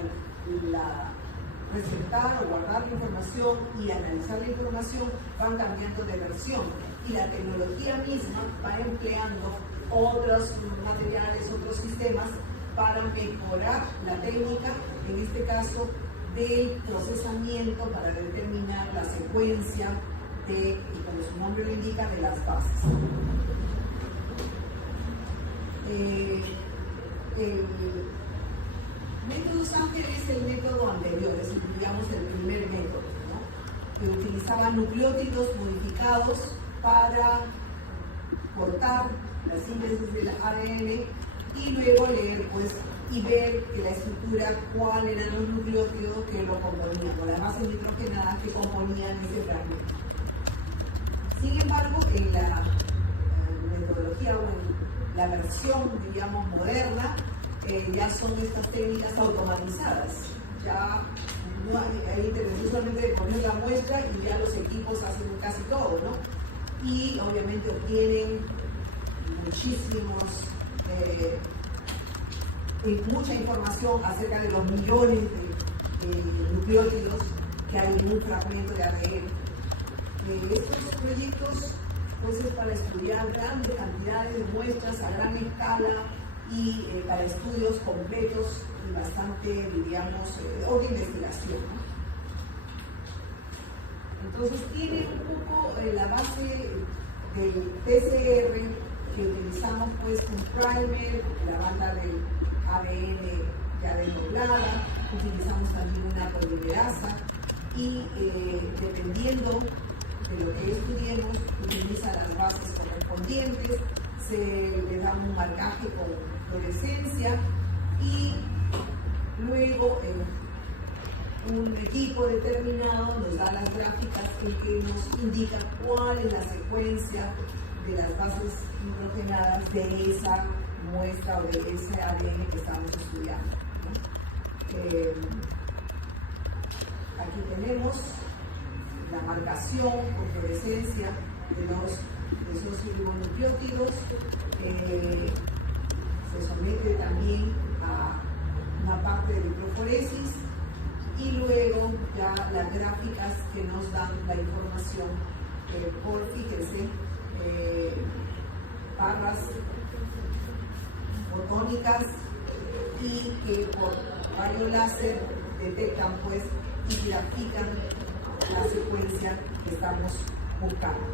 presentar o guardar la información y analizar la información van cambiando de versión. Y la tecnología misma va empleando otros materiales, otros sistemas para mejorar la técnica, en este caso del procesamiento para determinar la secuencia de, y como su nombre lo indica, de las bases. El método Sanger es el método anterior, es digamos el primer método, ¿no?, que utilizaba nucleótidos modificados para cortar la síntesis del ADN y luego leer pues y ver que la estructura, cuáles eran los nucleótidos que lo componían, o las bases nitrogenadas que componían ese fragmento. Sin embargo, en la metodología o en la versión, digamos, moderna, ya son estas técnicas automatizadas. Ya no hay intervención solamente de poner la muestra y ya los equipos hacen casi todo, ¿no? Y obviamente obtienen mucha información acerca de los millones de nucleótidos que hay en un fragmento de ADN. Estos proyectos pues, es para estudiar grandes cantidades de muestras a gran escala y para estudios completos y bastante, diríamos, o de investigación, ¿no? Entonces tiene un poco la base del PCR que utilizamos pues un primer, la banda del ADN ya desdoblada, utilizamos también una polimerasa y dependiendo de lo que estudiemos, utiliza las bases correspondientes, se le da un marcaje con fluorescencia y luego un equipo determinado nos da las gráficas en que nos indica cuál es la secuencia de las bases nitrogenadas de esa muestra o de ese ADN que estamos estudiando, ¿no? Aquí tenemos la marcación por fluorescencia de esos ribonucleótidos. Se somete también a una parte de microforesis y luego ya las gráficas que nos dan la información por, fíjense, barras fotónicas y que por rayo láser detectan pues y grafican la secuencia que estamos buscando.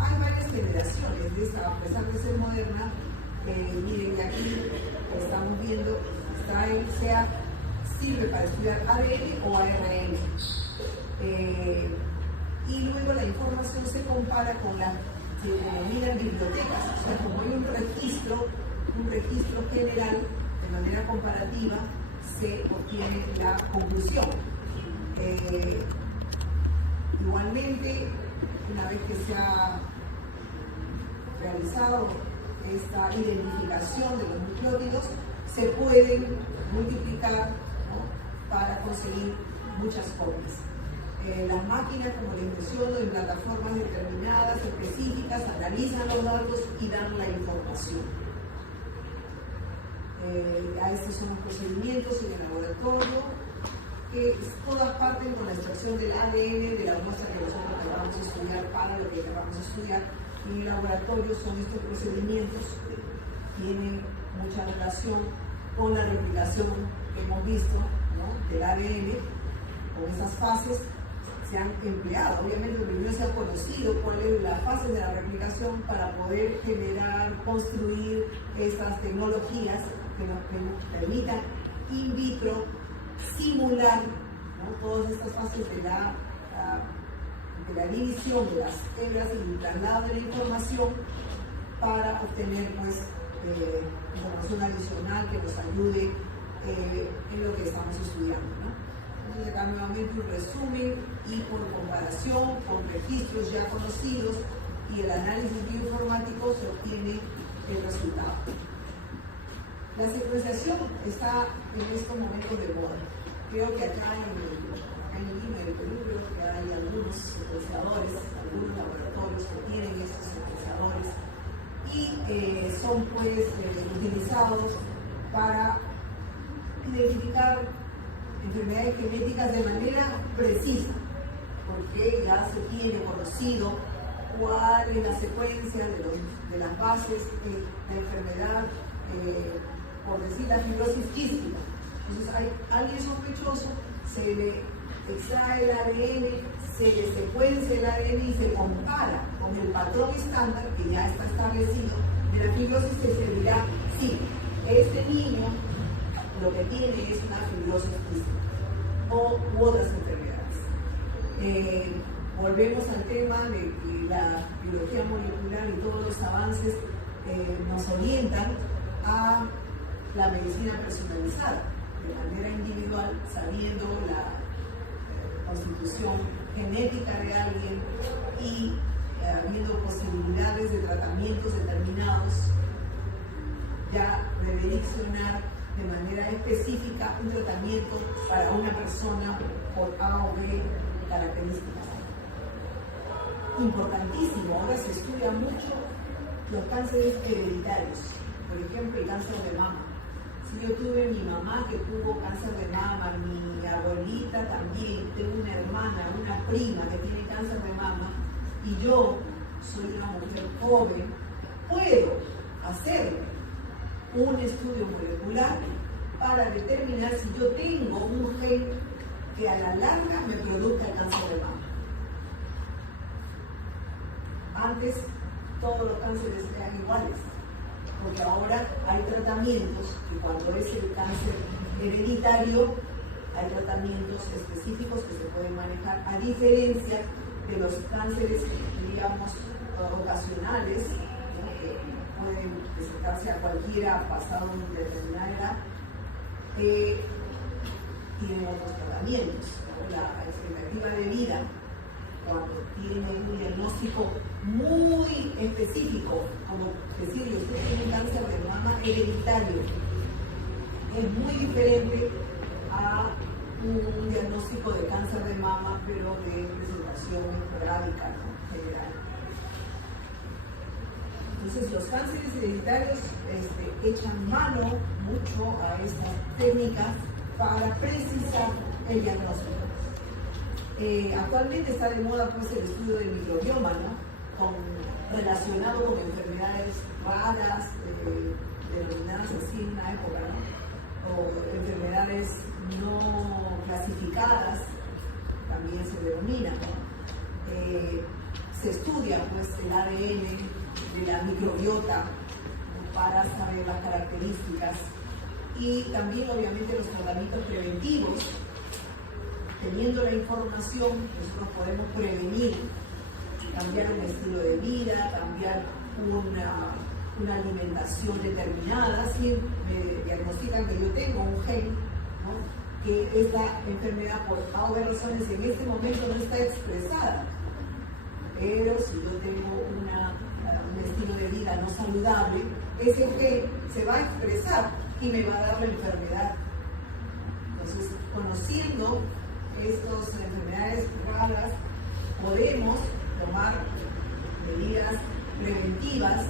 Hay varias generaciones de esta, a pesar de ser moderna. Miren, aquí estamos viendo, sirve para estudiar ADN o ARN. Y luego la información se compara con la que denominan bibliotecas, o sea, como hay un registro general, de manera comparativa, se obtiene la conclusión. Igualmente, una vez que se ha realizado esta identificación de los nucleótidos, se pueden multiplicar, ¿no?, para conseguir muchas copias. Las máquinas, como les menciono, en plataformas determinadas, específicas, analizan los datos y dan la información. Estos son los procedimientos en el laboratorio, que todas parten con la extracción del ADN de la muestra que nosotros acabamos de estudiar para lo que acabamos de estudiar. En el laboratorio son estos procedimientos que tienen mucha relación con la replicación que hemos visto, ¿no?, del ADN, con esas fases. Se han empleado, obviamente primero se ha conocido cuáles son las fases de la replicación para poder generar, construir estas tecnologías que nos permitan in vitro simular, ¿no?, todas estas fases de la división de las hebras y el traslado de la información para obtener pues información adicional que nos ayude en lo que estamos estudiando, ¿no? Entonces acá nuevamente un resumen y por comparación con registros ya conocidos y el análisis bioinformático se obtiene el resultado. La secuenciación está en estos momentos de moda. Creo que acá en Lima, en el Perú, creo que hay algunos secuenciadores, algunos laboratorios que tienen estos secuenciadores y son pues utilizados para identificar enfermedades genéticas de manera precisa, porque ya se tiene conocido cuál es la secuencia de las bases de la enfermedad, por decir la fibrosis quística. Entonces hay alguien sospechoso, se le extrae el ADN, se le secuencia el ADN y se compara con el patrón estándar que ya está establecido de la fibrosis, que se dirá, sí, este niño lo que tiene es una fibrosis quística u otras enfermedades. Volvemos al tema de que la biología molecular y todos los avances nos orientan a la medicina personalizada, de manera individual, sabiendo la constitución genética de alguien y habiendo posibilidades de tratamientos determinados, ya prediccionar de manera específica un tratamiento para una persona por A o B características. Importantísimo, ahora se estudia mucho los cánceres hereditarios, por ejemplo el cáncer de mama. Si yo tuve mi mamá que tuvo cáncer de mama, mi abuelita también, tengo una hermana, una prima que tiene cáncer de mama, y yo soy una mujer joven, puedo hacer un estudio molecular para determinar si yo tengo un gen que a la larga me produzca el cáncer de mama. Antes todos los cánceres eran iguales, porque ahora hay tratamientos que cuando es el cáncer hereditario, hay tratamientos específicos que se pueden manejar, a diferencia de los cánceres, digamos, ocasionales, ¿no? Que pueden presentarse a cualquiera pasado una determinada edad, tienen otros tratamientos, ¿no? La expectativa de vida, cuando tienen un diagnóstico muy específico, como decirle, usted tiene un cáncer de mama hereditario, es muy diferente a un diagnóstico de cáncer de mama, pero de presentación esporádica, ¿no? General. Entonces, los cánceres hereditarios echan mano mucho a estas técnicas para precisar el diagnóstico. Actualmente está de moda pues, el estudio del microbioma, ¿no? Relacionado con enfermedades raras, denominadas así en una época, ¿no? O enfermedades no clasificadas, también se denomina, ¿no? Se estudia pues, el ADN de la microbiota, ¿no? Para saber las características y también obviamente los tratamientos preventivos. Teniendo la información, nosotros podemos prevenir, cambiar un estilo de vida, cambiar una alimentación determinada. Si me diagnostican que yo tengo un gen, ¿no? Que esta enfermedad por A o B razones en este momento no está expresada, pero si yo tengo un estilo de vida no saludable, ese gen se va a expresar y me va a dar la enfermedad. Entonces, conociendo estas enfermedades raras, podemos tomar medidas preventivas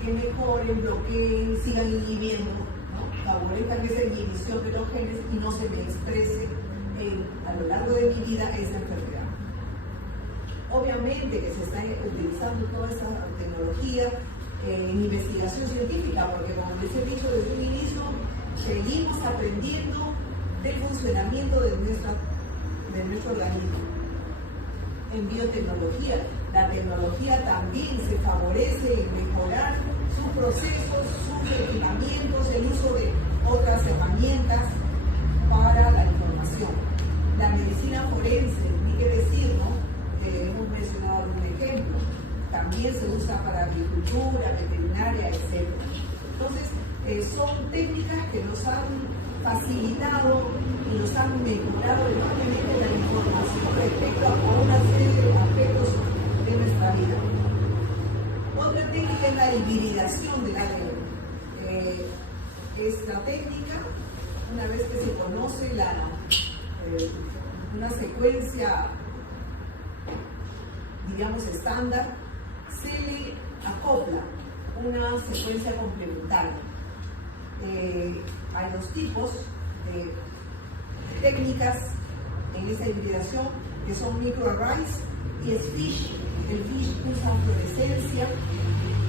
que mejoren, bloqueen, sigan inhibiendo, ¿no? Favorezcan esa inhibición de los genes y no se me exprese a lo largo de mi vida esa enfermedad. Obviamente que se está utilizando toda esta tecnología en investigación científica, porque como les he dicho desde un inicio, seguimos aprendiendo del funcionamiento de nuestro organismo. En biotecnología, la tecnología también se favorece en mejorar sus procesos, sus equipamientos, el uso de otras herramientas para la información. La medicina forense, ni qué decir, ¿no? Hemos mencionado un ejemplo, también se usa para agricultura, veterinaria, etc. Entonces, son técnicas que nos han facilitado y nos han mejorado enormemente la información respecto a una serie de aspectos de nuestra vida. Otra técnica es la hibridación del ADN. Esta técnica, una vez que se conoce una secuencia, digamos, estándar, se le acopla una secuencia complementaria. Hay dos tipos de técnicas en esta hibridación, que son microarrays y es FISH. El FISH usa fluorescencia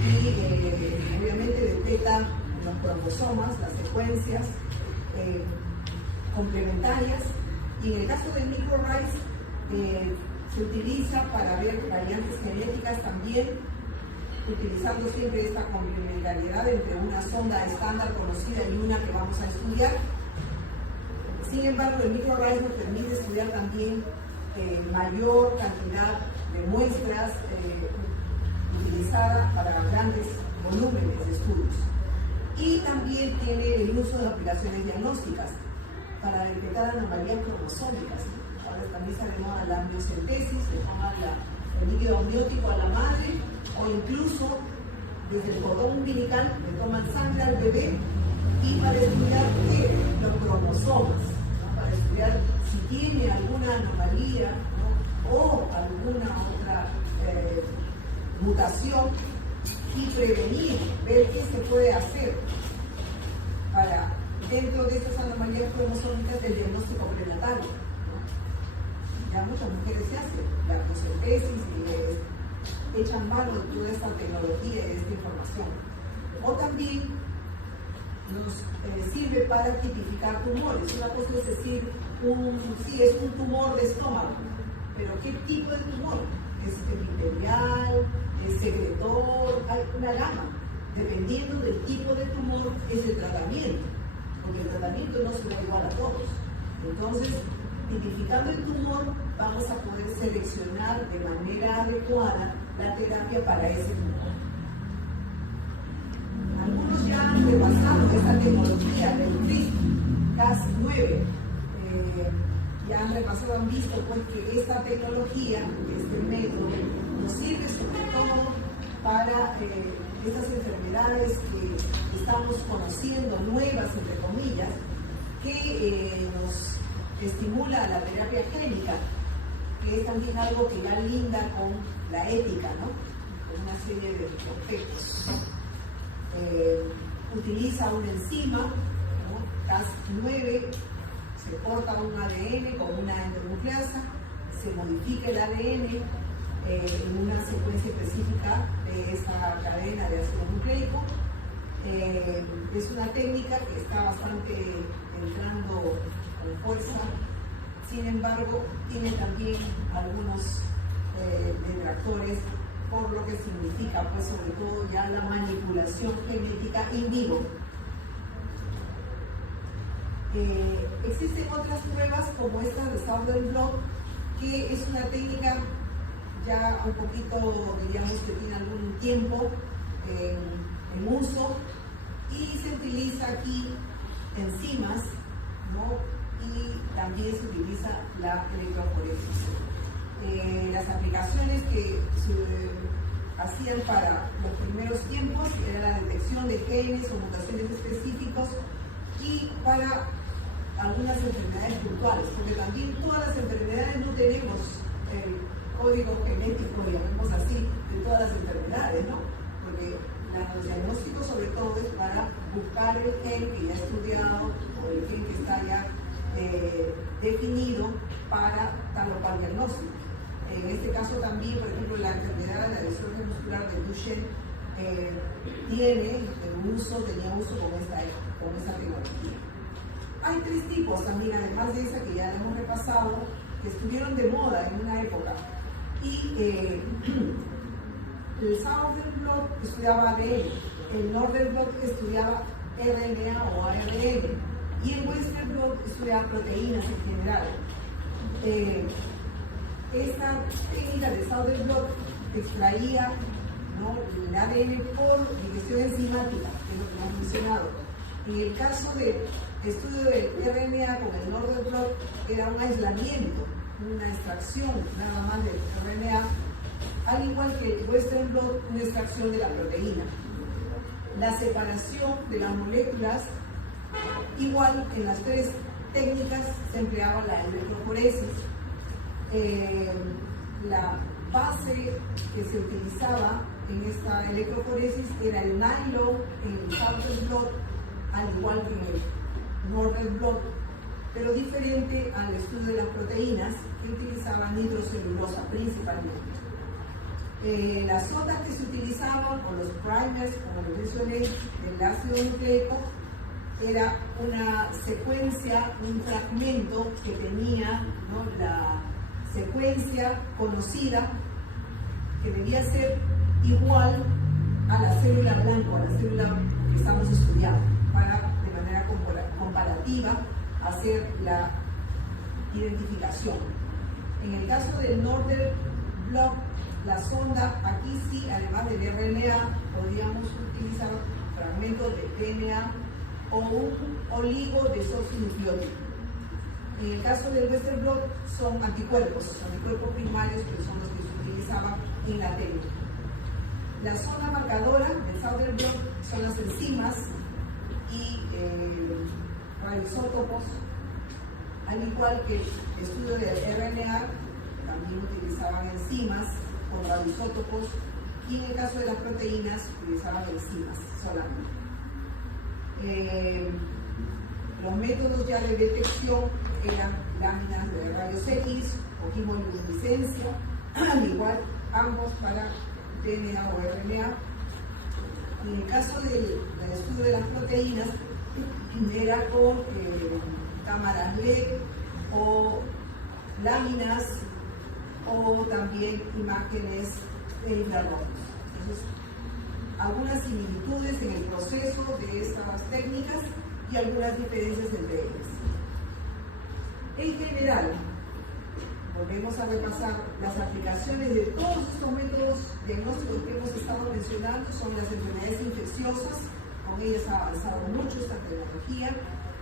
y obviamente detecta los cromosomas, las secuencias complementarias. Y en el caso del microarrays se utiliza para ver variantes genéticas también, utilizando siempre esta complementariedad entre una sonda estándar conocida y una que vamos a estudiar. Sin embargo, el microarray nos permite estudiar también mayor cantidad de muestras utilizadas para grandes volúmenes de estudios. Y también tiene el uso de aplicaciones diagnósticas para detectar anomalías cromosómicas. Ahora también se le llama la amniocentesis, se toma el líquido amniótico a la madre, o incluso desde el cordón umbilical le toman sangre al bebé y para estudiar los cromosomas, ¿no? Para estudiar si tiene alguna anomalía, ¿no? O alguna otra mutación y prevenir, ver qué se puede hacer para, dentro de estas anomalías cromosómicas, del diagnóstico prenatal, ¿no? Ya muchas mujeres se hacen la amniocentesis y echan mano de toda esta tecnología y de esta información. O también nos sirve para tipificar tumores. Una cosa es decir, sí, es un tumor de estómago, pero ¿qué tipo de tumor? es epitelial, es secretor, hay una gama. Dependiendo del tipo de tumor, es el tratamiento, porque el tratamiento no será igual a todos. Entonces, identificando el tumor, vamos a poder seleccionar de manera adecuada la terapia para ese tumor. Algunos ya han repasado esta tecnología del CRISPR-Cas9. Ya han repasado, han visto pues, que esta tecnología, este método, nos sirve sobre todo para estas enfermedades que estamos conociendo, nuevas entre comillas, que nos estimula la terapia génica, que es también algo que ya linda con la ética, ¿no? Con una serie de aspectos. Utiliza una enzima, ¿no? Cas9, se corta un ADN con una endonucleasa, se modifica el ADN en una secuencia específica de esta cadena de ácido nucleico. Es una técnica que está bastante entrando con fuerza, sin embargo, tiene también algunos detractores por lo que significa, pues sobre todo ya la manipulación genética in vivo. Existen otras pruebas como esta de Southern Blot, que es una técnica ya un poquito, diríamos que tiene algún tiempo en uso, y se utiliza aquí enzimas, ¿no? Y también se utiliza la electroforesis. Las aplicaciones que se hacían para los primeros tiempos era la detección de genes o mutaciones específicos, y para algunas enfermedades puntuales, porque también todas las enfermedades no tenemos el código genético, digamos así, de todas las enfermedades, ¿no? Porque los diagnósticos sobre todo es para buscar el gen que ya ha estudiado o el gen que está ya definido para tal o cual diagnóstico. En este caso también, por ejemplo, la enfermedad de la distrofia muscular de Duchenne tenía uso con esta tecnología. Hay tres tipos también, además de esa que ya hemos repasado, que estuvieron de moda en una época. Y el Southern Blot estudiaba ADN, el Northern Blot estudiaba RNA o ARN, y el Western Blot estudiaba proteínas en general. Esta técnica de Southern Blot extraía, ¿no?, el ADN por digestión enzimática, que es lo que hemos mencionado. En el caso del estudio de RNA con el Northern Blot era un aislamiento, una extracción nada más del RNA, al igual que el Western Blot, una extracción de la proteína. La separación de las moléculas, igual en las tres técnicas se empleaba la electroforesis. La base que se utilizaba en esta electroforesis era el nylon en el Southern Blot, al igual que en el Northern Blot, pero diferente al estudio de las proteínas, que utilizaban nitrocelulosa principalmente. Las ondas que se utilizaban, o los primers, como les mencioné, del ácido nucleico, era una secuencia, un fragmento que tenía, ¿no?, la secuencia conocida, que debía ser igual a la célula blanca, a la célula que estamos estudiando, para de manera comparativa hacer la identificación. En el caso del Northern Blot, la sonda, aquí sí, además del RNA, podríamos utilizar fragmentos de DNA o un oligo desoxinucleótido. En el caso del Western Blot son anticuerpos primarios, que son los que se utilizaban en la técnica. La zona marcadora del Southern Blot son las enzimas y radioisótopos, al igual que el estudio del RNA, también utilizaban enzimas con radioisótopos, y en el caso de las proteínas utilizaban enzimas solamente. Los métodos ya de detección eran láminas de rayos X o quimoluminiscencia, al igual ambos para DNA o RNA. En el caso del estudio de las proteínas, era con cámaras LED o láminas o también imágenes de infrarrojos. Entonces, algunas similitudes en el proceso de estas técnicas y algunas diferencias entre ellas. En general, volvemos a repasar las aplicaciones de todos estos métodos diagnósticos que hemos estado mencionando. Son las enfermedades infecciosas, con ellas ha avanzado mucho esta tecnología.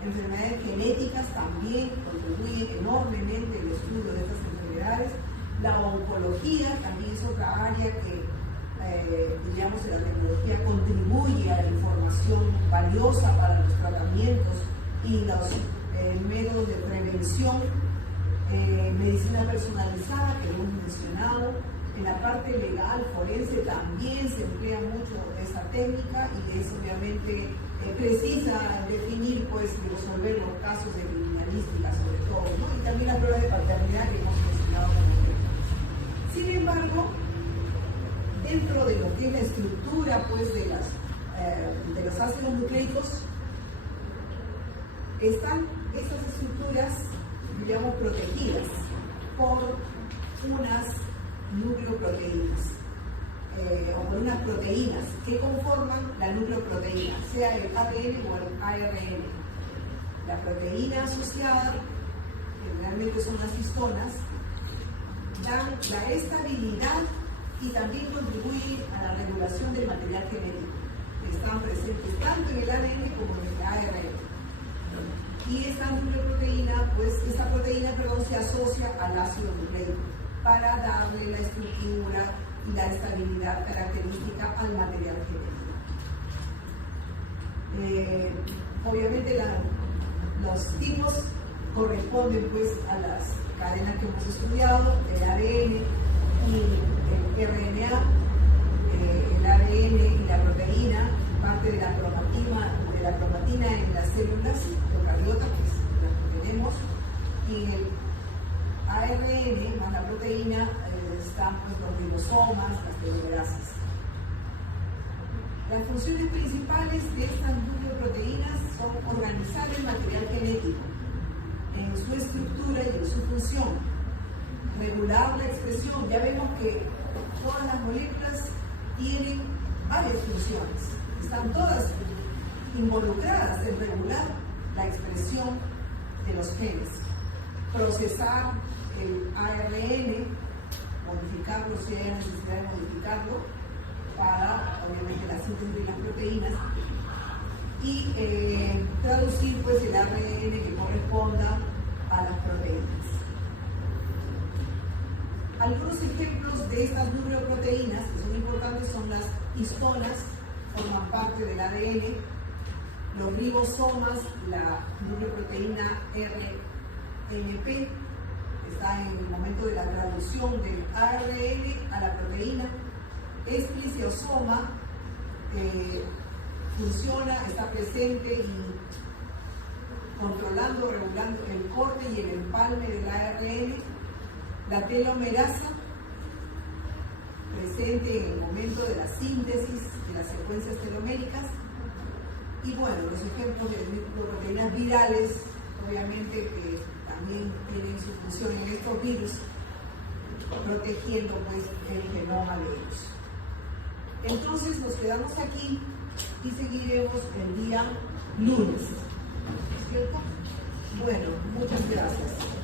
Enfermedades genéticas también contribuyen enormemente el estudio de estas enfermedades. La oncología también es otra área que, diríamos, en la tecnología contribuye a la información valiosa para los tratamientos y los métodos de prevención. Medicina personalizada, que hemos mencionado. En la parte legal, forense, también se emplea mucho esa técnica y es obviamente precisa definir, pues, y resolver los casos de criminalística sobre todo, ¿no? Y también la prueba de paternidad que hemos mencionado también. Sin embargo, dentro de lo que es la estructura, pues, de los ácidos nucleicos, están esas estructuras, digamos, protegidas por unas nucleoproteínas o por unas proteínas que conforman la nucleoproteína, sea el ADN o el ARN. La proteína asociada, generalmente son las histonas, dan la estabilidad y también contribuyen a la regulación del material genético. Están presentes tanto en el ADN como en el ARN. Y esta nucleoproteína, pues, se asocia al ácido nucleico para darle la estructura y la estabilidad característica al material genético. Obviamente los tipos corresponden, pues, a las cadenas que hemos estudiado, el ADN y el RNA, el ADN y la proteína, parte de la cromatina en las células procariotas, que es las que tenemos, y el ARN más la proteína están, pues, los ribosomas, las telomerasas. Las funciones principales de estas nucleoproteínas son organizar el material genético en su estructura y en su función, regular la expresión. Ya vemos que todas las moléculas tienen varias funciones, están todas involucradas en regular la expresión de los genes, procesar el ARN, modificarlo si hay necesidad de modificarlo para, obviamente, la síntesis de las proteínas, y traducir, pues, el ARN que corresponda a las proteínas. Algunos ejemplos de estas nucleoproteínas que son importantes son las histonas, forman parte del ADN, los ribosomas, la nucleoproteína RNP, está en el momento de la traducción del ARN a la proteína. Espliciosoma funciona, está presente y controlando, regulando el corte y el empalme del ARN. La telomerasa, presente en el momento de la síntesis de las secuencias teloméricas. Y bueno, los ejemplos de nucleoproteínas virales, obviamente, que también tienen su función en estos virus, protegiendo, pues, el genoma de ellos. Entonces nos quedamos aquí y seguiremos el día lunes, ¿cierto? Bueno, muchas gracias.